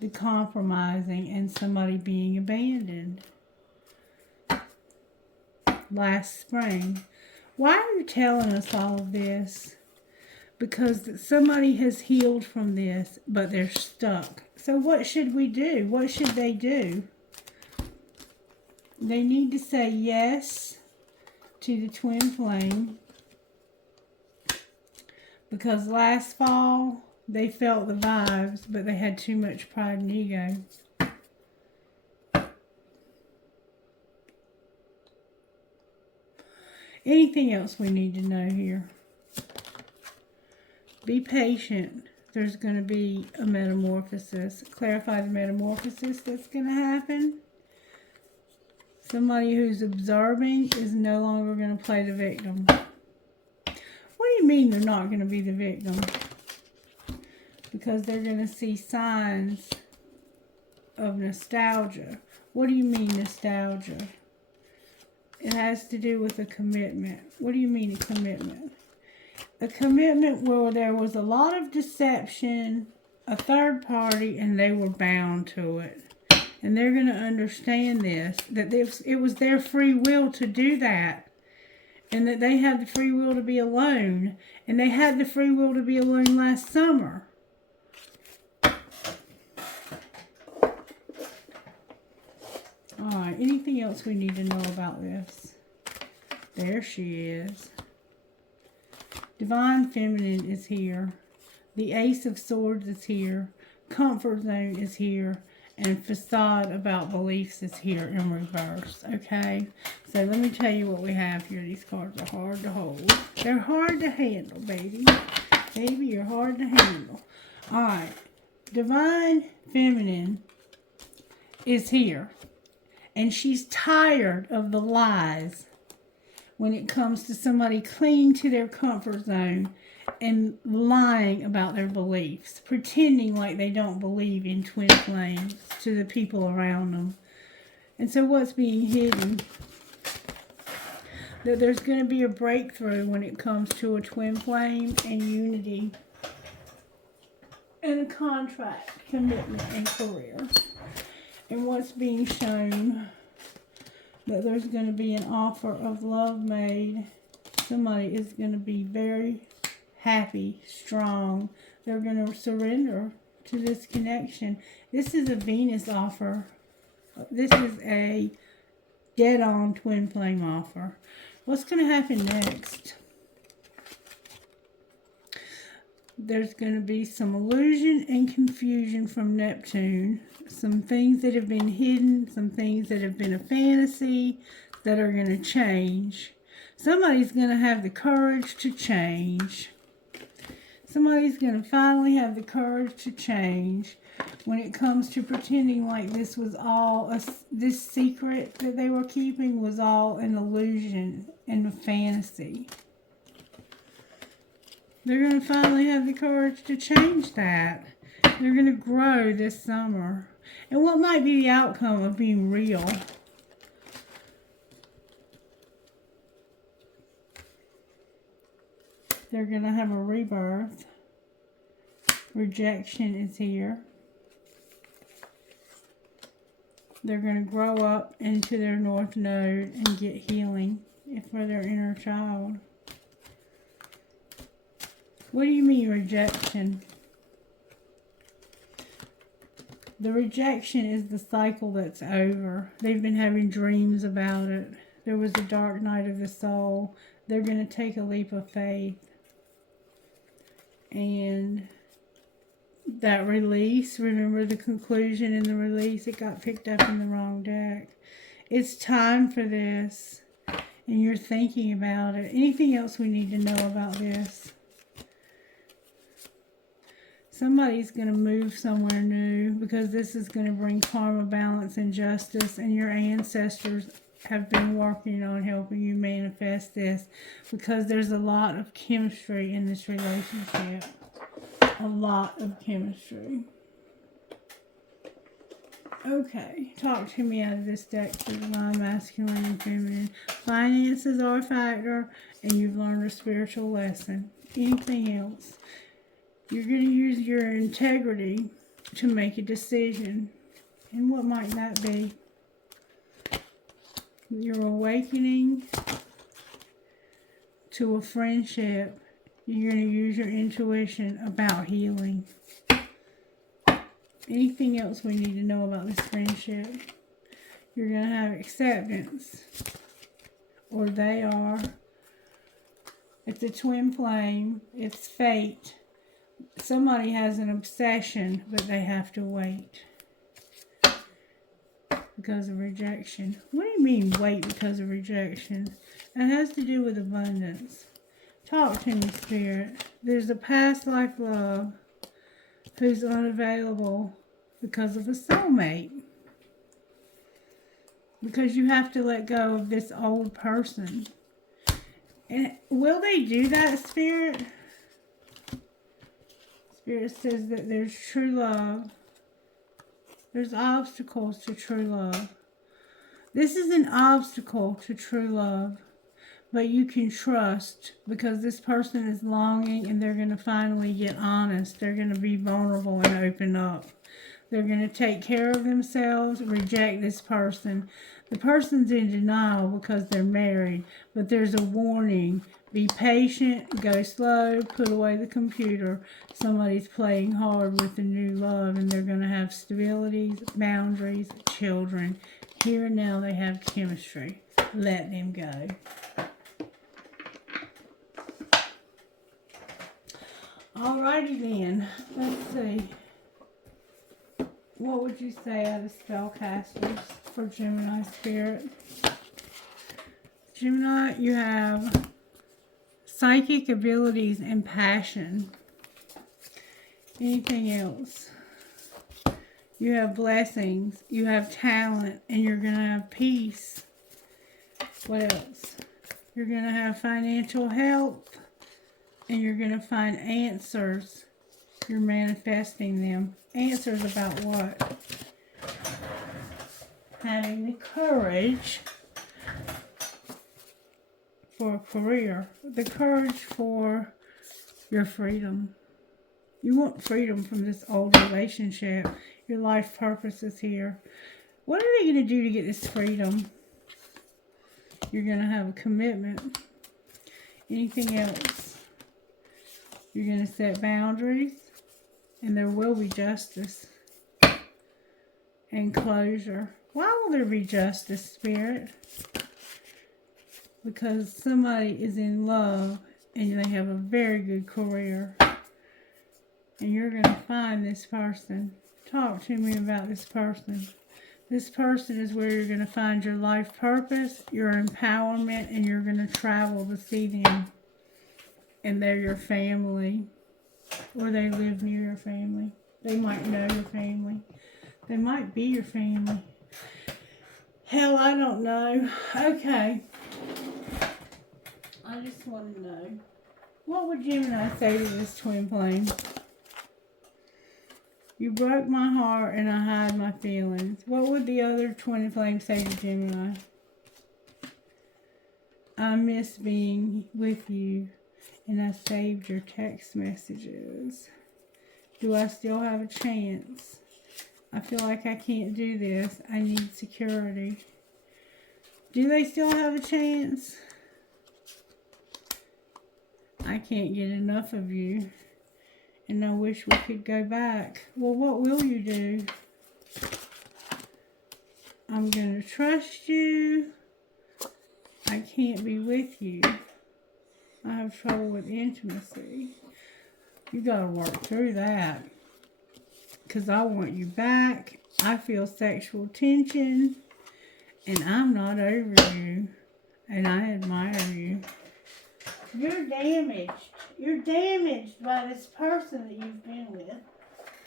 the compromising, and somebody being abandoned. Last spring. Why are you telling us all of this? Because somebody has healed from this, but they're stuck. So what should we do? What should they do? They need to say yes to the twin flame. Because last fall, they felt the vibes, but they had too much pride and ego. Anything else we need to know here? Be patient. There's going to be a metamorphosis. Clarify the metamorphosis that's going to happen. Somebody who's observing is no longer going to play the victim. What do you mean they're not going to be the victim? Because they're going to see signs of nostalgia. What do you mean nostalgia? It has to do with a commitment. What do you mean a commitment? A commitment where there was a lot of deception, a third party, and they were bound to it. And they're going to understand this, that it was their free will to do that. And that they had the free will to be alone. And they had the free will to be alone last summer. Alright, anything else we need to know about this? There she is. Divine Feminine is here. The Ace of Swords is here. Comfort Zone is here. And Facade about Beliefs is here in reverse. Okay? So let me tell you what we have here. These cards are hard to hold. They're hard to handle, baby. Baby, you're hard to handle. Alright. Divine Feminine is here. And she's tired of the lies when it comes to somebody clinging to their comfort zone and lying about their beliefs, pretending like they don't believe in twin flames to the people around them. And so what's being hidden? That there's going to be a breakthrough when it comes to a twin flame and unity and a contract, commitment, and career. And what's being shown, that there's going to be an offer of love made. Somebody is going to be very happy, strong. They're going to surrender to this connection. This is a Venus offer. This is a dead-on twin flame offer. What's going to happen next? There's going to be some illusion and confusion from Neptune. Some things that have been hidden, some things that have been a fantasy that are going to change. Somebody's going to have the courage to change. Somebody's going to finally have the courage to change when it comes to pretending like this was all, this secret that they were keeping was all an illusion and a fantasy. They're going to finally have the courage to change that. They're going to grow this summer. And what might be the outcome of being real? They're going to have a rebirth. Rejection is here. They're going to grow up into their North Node and get healing for their inner child. What do you mean rejection? The rejection is the cycle that's over. They've been having dreams about it. There was a dark night of the soul. They're going to take a leap of faith and that release. Remember the conclusion and the release. It got picked up in the wrong deck. It's time for this. And you're thinking about it. Anything else we need to know about this? Somebody's going to move somewhere new because this is going to bring karma, balance, and justice. And your ancestors have been working on helping you manifest this because there's a lot of chemistry in this relationship. A lot of chemistry. Okay, talk to me out of this deck for divine, masculine, and feminine. Finances are a factor, and you've learned a spiritual lesson. Anything else? You're going to use your integrity to make a decision. And what might that be? You're awakening to a friendship. You're going to use your intuition about healing. Anything else we need to know about this friendship? You're going to have acceptance. Or they are. It's a twin flame. It's fate. Somebody has an obsession, but they have to wait. Because of rejection. What do you mean wait because of rejection? It has to do with abundance. Talk to me, Spirit. There's a past life love who's unavailable because of a soulmate. Because you have to let go of this old person. And will they do that, Spirit? Spirit says that there's true love. There's obstacles to true love. This is an obstacle to true love. But you can trust because this person is longing and they're going to finally get honest. They're going to be vulnerable and open up. They're going to take care of themselves, reject this person. The person's in denial because they're married, but there's a warning. Be patient, go slow, put away the computer. Somebody's playing hard with the new love and they're going to have stabilities, boundaries, children. Here and now they have chemistry. Let them go. Alrighty then, let's see. What would you say out of spellcasters for Gemini Spirit? Gemini, you have psychic abilities and passion. Anything else? You have blessings, you have talent, and you're going to have peace. What else? You're going to have financial health. And you're going to find answers. You're manifesting them. Answers about what? Having the courage for a career. The courage for your freedom. You want freedom from this old relationship. Your life purpose is here. What are they going to do to get this freedom? You're going to have a commitment. Anything else? You're going to set boundaries, and there will be justice and closure. Why will there be justice, Spirit? Because somebody is in love, and they have a very good career. And you're going to find this person. Talk to me about this person. This person is where you're going to find your life purpose, your empowerment, and you're going to travel to see them. And they're your family, or they live near your family. They might know your family. They might be your family. Hell, I don't know. Okay. I just want to know. What would Gemini say to this twin flame? You broke my heart and I hide my feelings. What would the other twin flame say to Gemini? I miss being with you. And I saved your text messages. Do I still have a chance? I feel like I can't do this. I need security. Do they still have a chance? I can't get enough of you. And I wish we could go back. Well, what will you do? I'm going to trust you. I can't be with you. I have trouble with intimacy. You got to work through that. because I want you back. I feel sexual tension, and I'm not over you, and I admire you. You're damaged. You're damaged by this person that you've been with.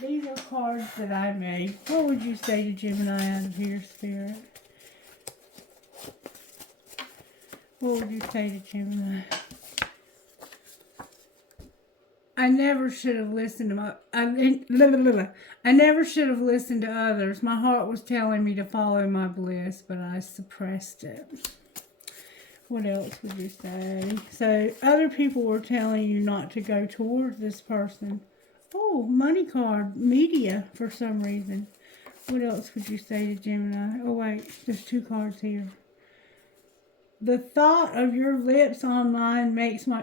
These are cards that I made. What would you say to Gemini out of here, Spirit? What would you say to Gemini? I never should have listened to I never should have listened to others. My heart was telling me to follow my bliss, but I suppressed it. What else would you say? So, other people were telling you not to go towards this person. Oh, money card, media, for some reason. What else would you say to Gemini? Oh, wait, there's 2 cards here. The thought of your lips on mine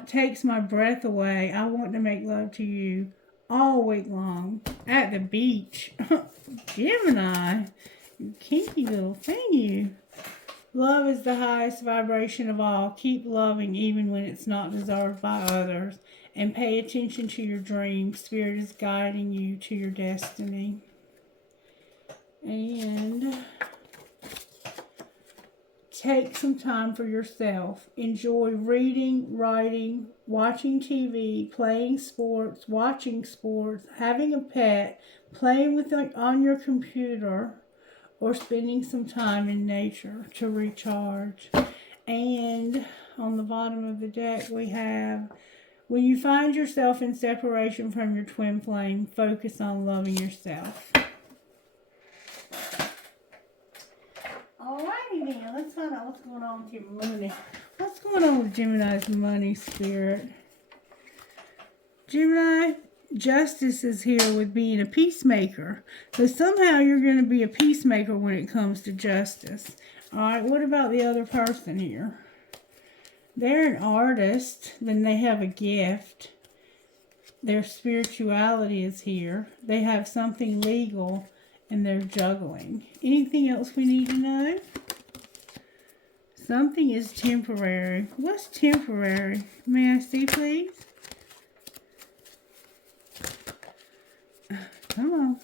takes my breath away. I want to make love to you all week long at the beach. Gemini, you kinky little thing, you. Love is the highest vibration of all. Keep loving even when it's not deserved by others. And pay attention to your dreams. Spirit is guiding you to your destiny. And take some time for yourself. Enjoy reading, writing, watching TV, playing sports, watching sports, having a pet, playing on your computer, or spending some time in nature to recharge. And on the bottom of the deck we have, when you find yourself in separation from your twin flame, focus on loving yourself. Alrighty then, let's find out what's going on with your money. What's going on with Gemini's money, Spirit? Gemini, justice is here with being a peacemaker. So somehow you're going to be a peacemaker when it comes to justice. Alright, what about the other person here? They're an artist, then they have a gift. Their spirituality is here. They have something legal, and they're juggling. Anything else we need to know? Something is temporary. What's temporary? May I see, please? Come on.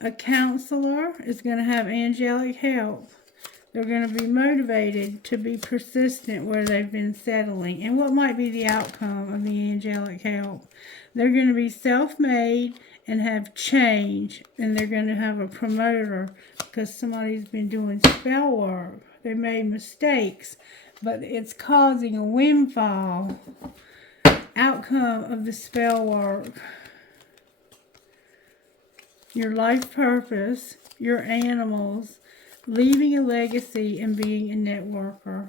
A counselor is going to have angelic help. They're going to be motivated to be persistent where they've been settling. And what might be the outcome of the angelic help? They're going to be self-made and have change. And they're going to have a promoter because somebody's been doing spell work. They made mistakes, but it's causing a windfall. Outcome of the spell work. Your life purpose, your animals, leaving a legacy, and being a networker.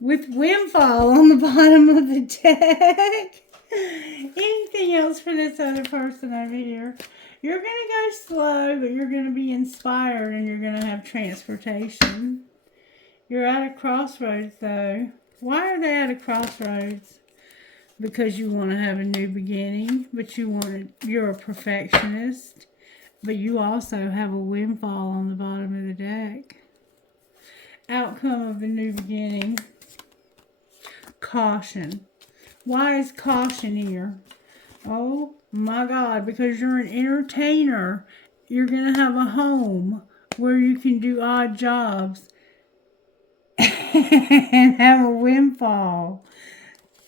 With windfall on the bottom of the deck. Anything else for this other person over here? You're going to go slow, but you're going to be inspired, and you're going to have transportation. You're at a crossroads, though. Why are they at a crossroads? Because you want to have a new beginning, but you're a perfectionist. But you also have a windfall on the bottom of the deck. Outcome of the new beginning. Caution. Why is caution here? Oh my God, because you're an entertainer. You're going to have a home where you can do odd jobs and have a windfall.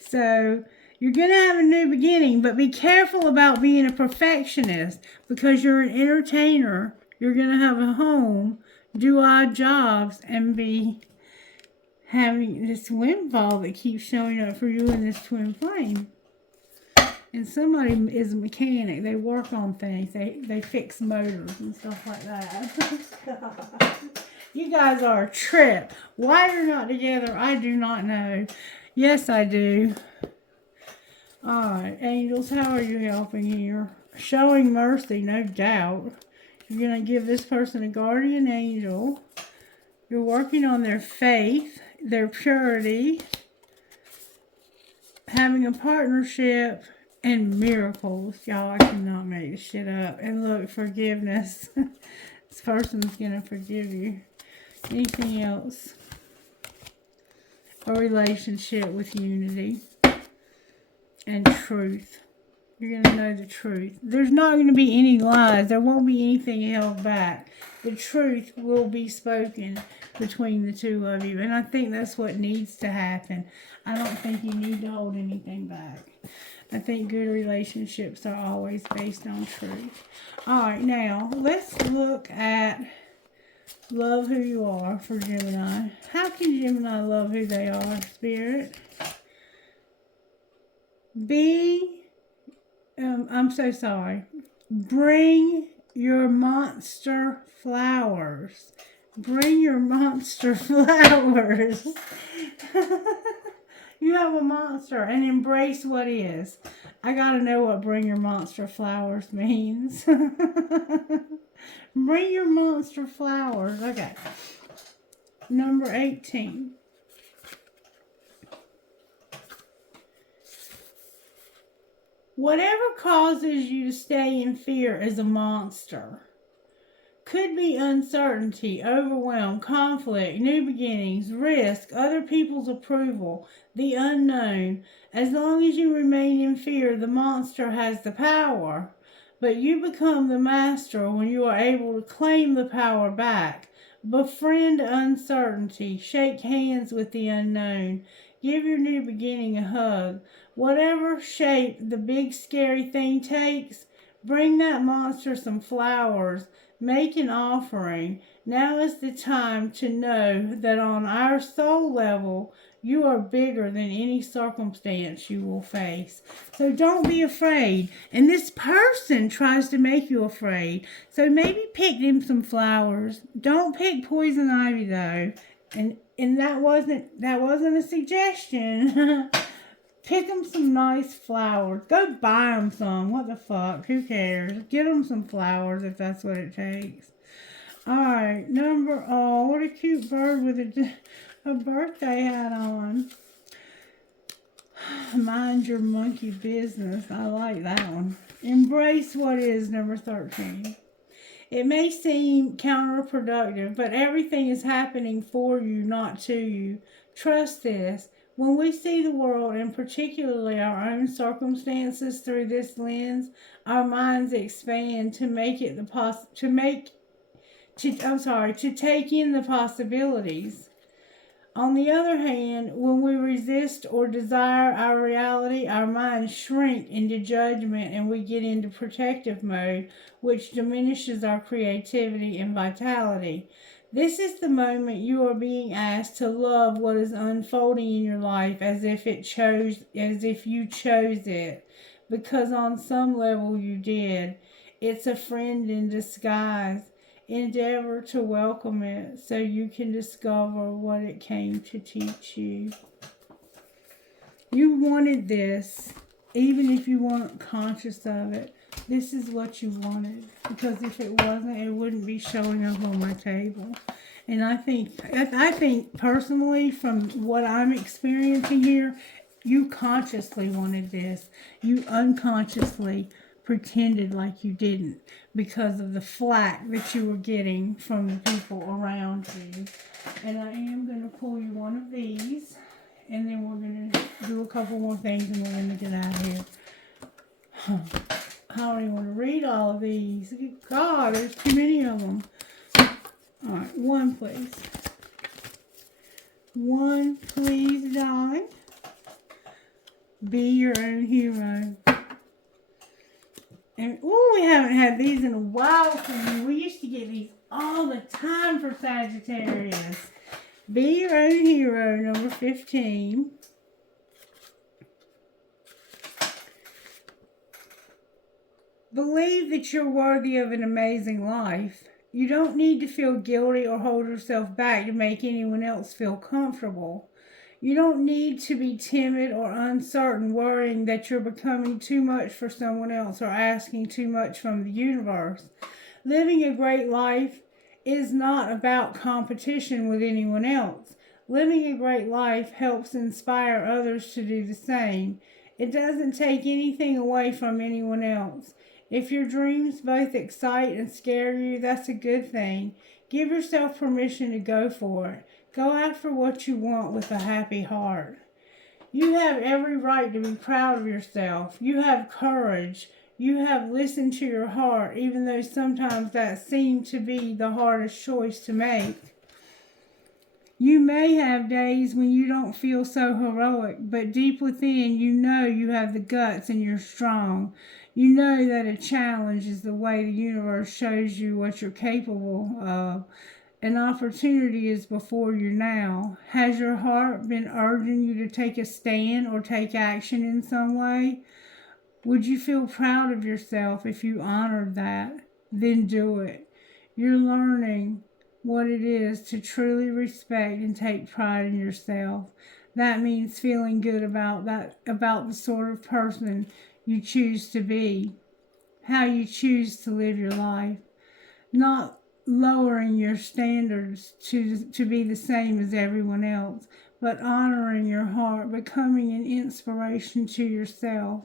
So you're going to have a new beginning, but be careful about being a perfectionist because you're an entertainer. You're going to have a home, do odd jobs, and be having this windfall that keeps showing up for you in this twin flame. And somebody is a mechanic. They work on things. They fix motors and stuff like that. You guys are a trip. Why you're not together, I do not know. Yes, I do. Alright, angels, how are you helping here? Showing mercy, no doubt. You're going to give this person a guardian angel. You're working on their faith, their purity, having a partnership, and miracles. Y'all, I cannot make this shit up. And look, forgiveness. This person's going to forgive you. Anything else? A relationship with unity and truth. You're going to know the truth. There's not going to be any lies. There won't be anything held back. The truth will be spoken between the two of you. And I think that's what needs to happen. I don't think you need to hold anything back. I think good relationships are always based on truth. All right, now let's look at love who you are for Gemini. How can Gemini love who they are, Spirit? I'm so sorry. Bring your monster flowers. Bring your monster flowers. You have a monster and embrace what is. I gotta know what bring your monster flowers means. Bring your monster flowers. Okay. Number 18. Whatever causes you to stay in fear is a monster. Could be uncertainty, overwhelm, conflict, new beginnings, risk, other people's approval, the unknown. As long as you remain in fear, the monster has the power. But you become the master when you are able to claim the power back. Befriend uncertainty. Shake hands with the unknown. Give your new beginning a hug. Whatever shape the big scary thing takes, bring that monster some flowers. Make an offering. Now is the time to know that on our soul level, you are bigger than any circumstance you will face. So don't be afraid. And this person tries to make you afraid. So maybe pick them some flowers. Don't pick poison ivy though. And that wasn't a suggestion. Pick them some nice flowers. Go buy them some. What the fuck? Who cares? Get them some flowers if that's what it takes. Alright, oh, what a cute bird with a birthday hat on. Mind your monkey business. I like that one. Embrace what is, number 13. It may seem counterproductive, but everything is happening for you, not to you. Trust this. When we see the world, and particularly our own circumstances through this lens, our minds expand to take in the possibilities. On the other hand, when we resist or desire our reality, our minds shrink into judgment and we get into protective mode, which diminishes our creativity and vitality. This is the moment you are being asked to love what is unfolding in your life as if you chose it, because on some level you did. It's a friend in disguise. Endeavor to welcome it so you can discover what it came to teach you. You wanted this, even if you weren't conscious of it. This is what you wanted, because if it wasn't, it wouldn't be showing up on my table. And I think personally, from what I'm experiencing here, you consciously wanted this. You unconsciously pretended like you didn't because of the flack that you were getting from the people around you. And I am going to pull you one of these, and then we're going to do a couple more things, and we're going to get out of here. I don't even want to read all of these. God, there's too many of them. All right, one please. One please, darling. Be your own hero. And, we haven't had these in a while for you. We used to get these all the time for Sagittarius. Be your own hero, number 15. Believe that you're worthy of an amazing life. You don't need to feel guilty or hold yourself back to make anyone else feel comfortable. You don't need to be timid or uncertain, worrying that you're becoming too much for someone else or asking too much from the universe. Living a great life is not about competition with anyone else. Living a great life helps inspire others to do the same. It doesn't take anything away from anyone else. If your dreams both excite and scare you, that's a good thing. Give yourself permission to go for it. Go after what you want with a happy heart. You have every right to be proud of yourself. You have courage. You have listened to your heart, even though sometimes that seemed to be the hardest choice to make. You may have days when you don't feel so heroic, but deep within you know you have the guts and you're strong. You know that a challenge is the way the universe shows you what you're capable of. An opportunity is before you now. Has your heart been urging you to take a stand or take action in some way? Would you feel proud of yourself if you honored that? Then do it. You're learning what it is to truly respect and take pride in yourself. That means feeling good about the sort of person you choose to be, how you choose to live your life, not lowering your standards to be the same as everyone else, but honoring your heart, becoming an inspiration to yourself.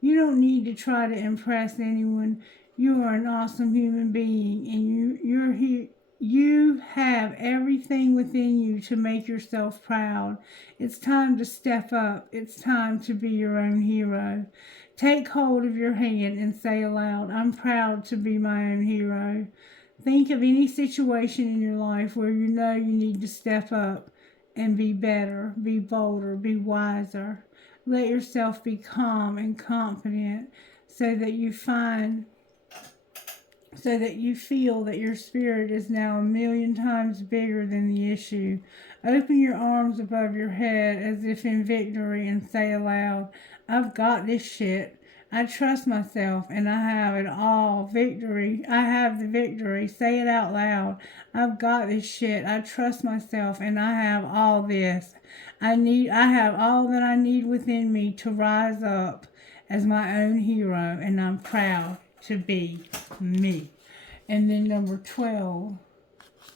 You don't need to try to impress anyone. You are an awesome human being, and you're here. You have everything within you to make yourself proud. It's time to step up. It's time to be your own hero. Take hold of your hand and say aloud, I'm proud to be my own hero. Think of any situation in your life where you know you need to step up and be better, be bolder, be wiser. Let yourself be calm and confident so that you feel that your spirit is now 1,000,000 times bigger than the issue. Open your arms above your head as if in victory and say aloud, I've got this shit. I trust myself and I have it all. Victory. I have the victory. Say it out loud. I've got this shit. I trust myself and I have all this. I have all that I need within me to rise up as my own hero, and I'm proud to be me. And then number 12,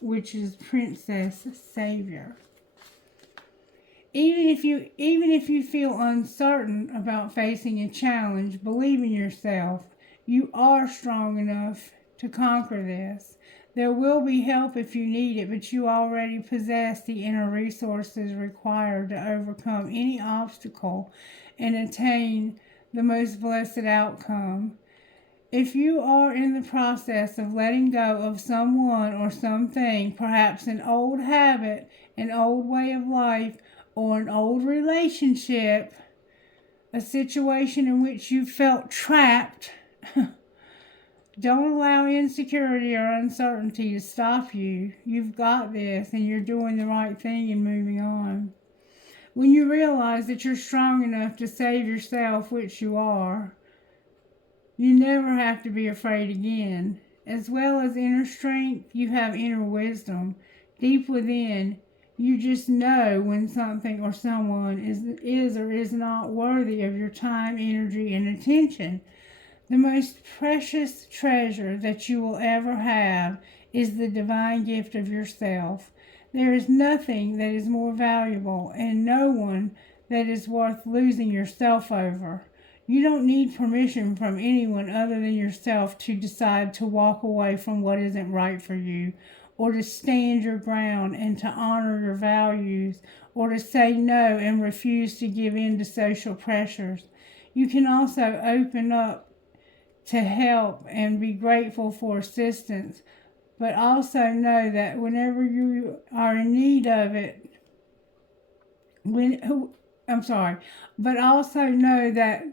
which is Princess Savior. Even if you feel uncertain about facing a challenge, believe in yourself. You are strong enough to conquer this. There will be help if you need it, but you already possess the inner resources required to overcome any obstacle and attain the most blessed outcome. If you are in the process of letting go of someone or something, perhaps an old habit, an old way of life, or an old relationship, a situation in which you felt trapped, don't allow insecurity or uncertainty to stop you. You've got this and you're doing the right thing and moving on. When you realize that you're strong enough to save yourself, which you are, you never have to be afraid again. As well as inner strength, you have inner wisdom. Deep within, you just know when something or someone is or is not worthy of your time, energy, and attention. The most precious treasure that you will ever have is the divine gift of yourself. There is nothing that is more valuable and no one that is worth losing yourself over. You don't need permission from anyone other than yourself to decide to walk away from what isn't right for you, or to stand your ground and to honor your values, or to say no and refuse to give in to social pressures. You can also open up to help and be grateful for assistance, but also know that whenever you are in need of it, but also know that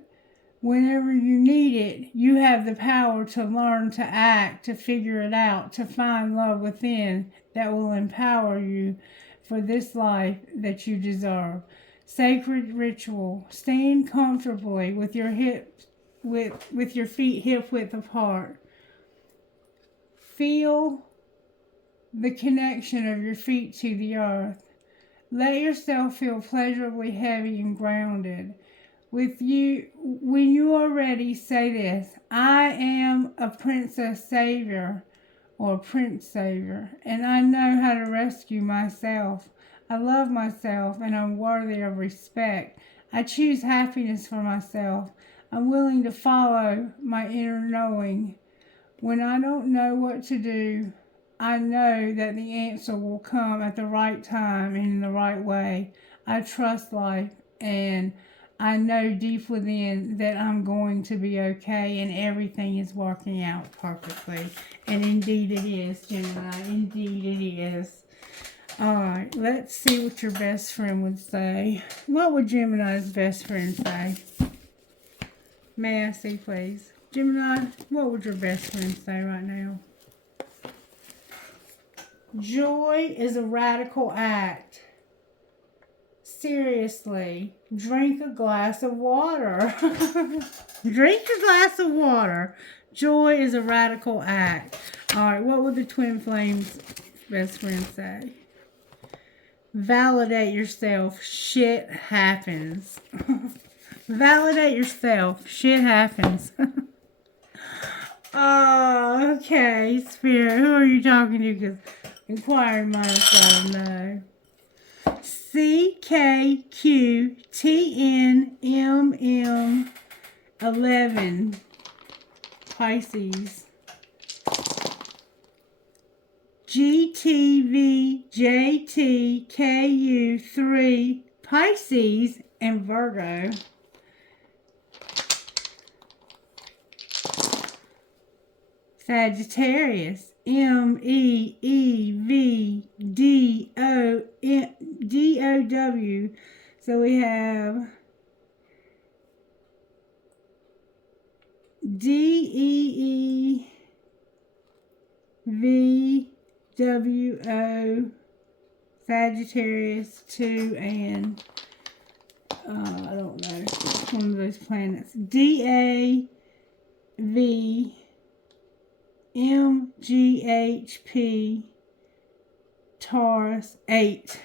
whenever you need it, you have the power to learn, to act, to figure it out, to find love within that will empower you for this life that you deserve. Sacred ritual. Stand comfortably with your feet hip width apart. Feel the connection of your feet to the earth. Let yourself feel pleasurably heavy and grounded. When you are ready, say this: I am a princess savior or a prince savior, and I know how to rescue myself. I love myself and I'm worthy of respect. I choose happiness for myself. I'm willing to follow my inner knowing. When I don't know what to do, I know that the answer will come at the right time and in the right way. I trust life And I know deep within that I'm going to be okay and everything is working out perfectly. And indeed it is, Gemini. Indeed it is. Alright, let's see what your best friend would say. What would Gemini's best friend say? May I see, please? Gemini, what would your best friend say right now? Joy is a radical act. Seriously, drink a glass of water. Drink a glass of water. Joy is a radical act. Alright, what would the twin flames best friend say? Validate yourself. Shit happens. Validate yourself. Shit happens. Oh, okay, Spirit. Who are you talking to? Because inquiring minds gotta know. CKQTNMM 11 Pisces. GTVJTKU3 Pisces and Virgo. Sagittarius, MEEVDOW. So we have DEEVWO, Sagittarius 2, and I don't know, it's one of those planets. DAVMGHP Taurus 8.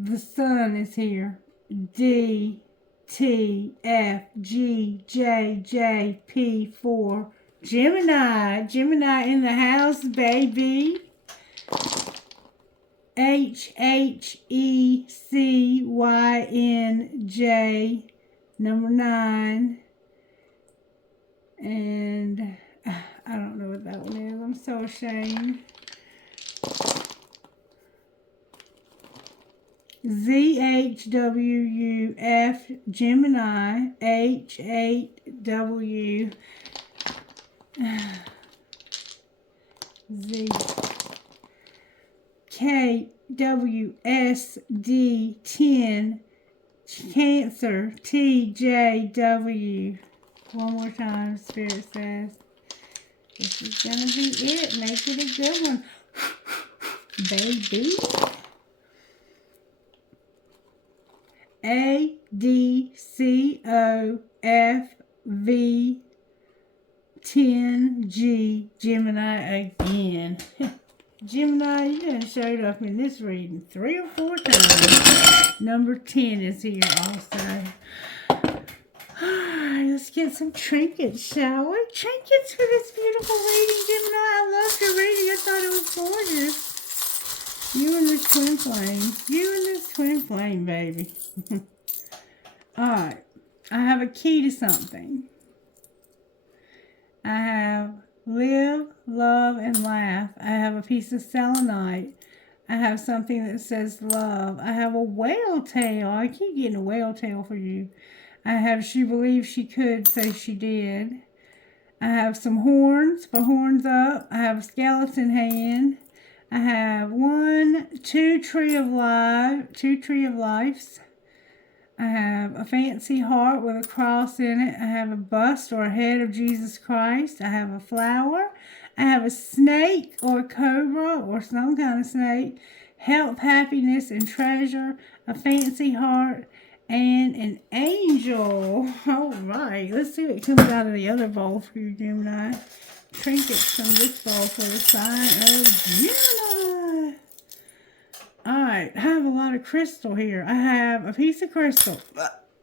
The sun is here. DTFGJJP4. Gemini. Gemini in the house, baby. HHECYNJ number 9. And I don't know what that one is. I'm so ashamed. ZHWUF Gemini H8W Z KWSD10 Cancer TJW. One more time, Spirit says. This is gonna be it. Make it a good one. Baby. ADCOFV10G Gemini again. Gemini, you done showed up in this reading 3 or 4 times. Number 10 is here also. Let's get some trinkets, shall we? Trinkets for this beautiful reading, Gemini. I loved your reading. I thought it was gorgeous. You and this twin flame. You and this twin flame, baby. Alright. I have a key to something. I have live, love, and laugh. I have a piece of selenite. I have something that says love. I have a whale tail. I keep getting a whale tail for you. I have she believed she could, so she did. I have some horns for horns up. I have a skeleton hand. I have 2 tree of lives. I have a fancy heart with a cross in it. I have a bust or a head of Jesus Christ. I have a flower. I have a snake or a cobra or some kind of snake. Health, happiness, and treasure. A fancy heart. And an angel. All right. Let's see what comes out of the other bowl for you, Gemini. Trinkets from this bowl for the sign of Gemini. Alright, I have a lot of crystal here. I have a piece of crystal.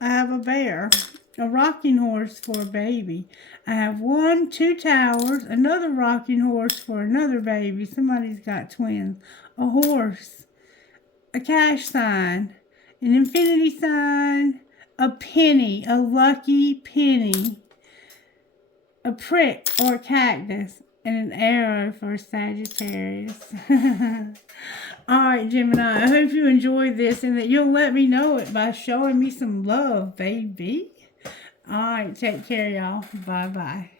I have a bear. A rocking horse for a baby. I have 2 towers. Another rocking horse for another baby. Somebody's got twins. A horse. A cash sign. An infinity sign. A penny. A lucky penny. A prick or a cactus. and an arrow for Sagittarius. All right, Gemini, I hope you enjoyed this and that you'll let me know it by showing me some love, baby. All right, take care, y'all. Bye-bye.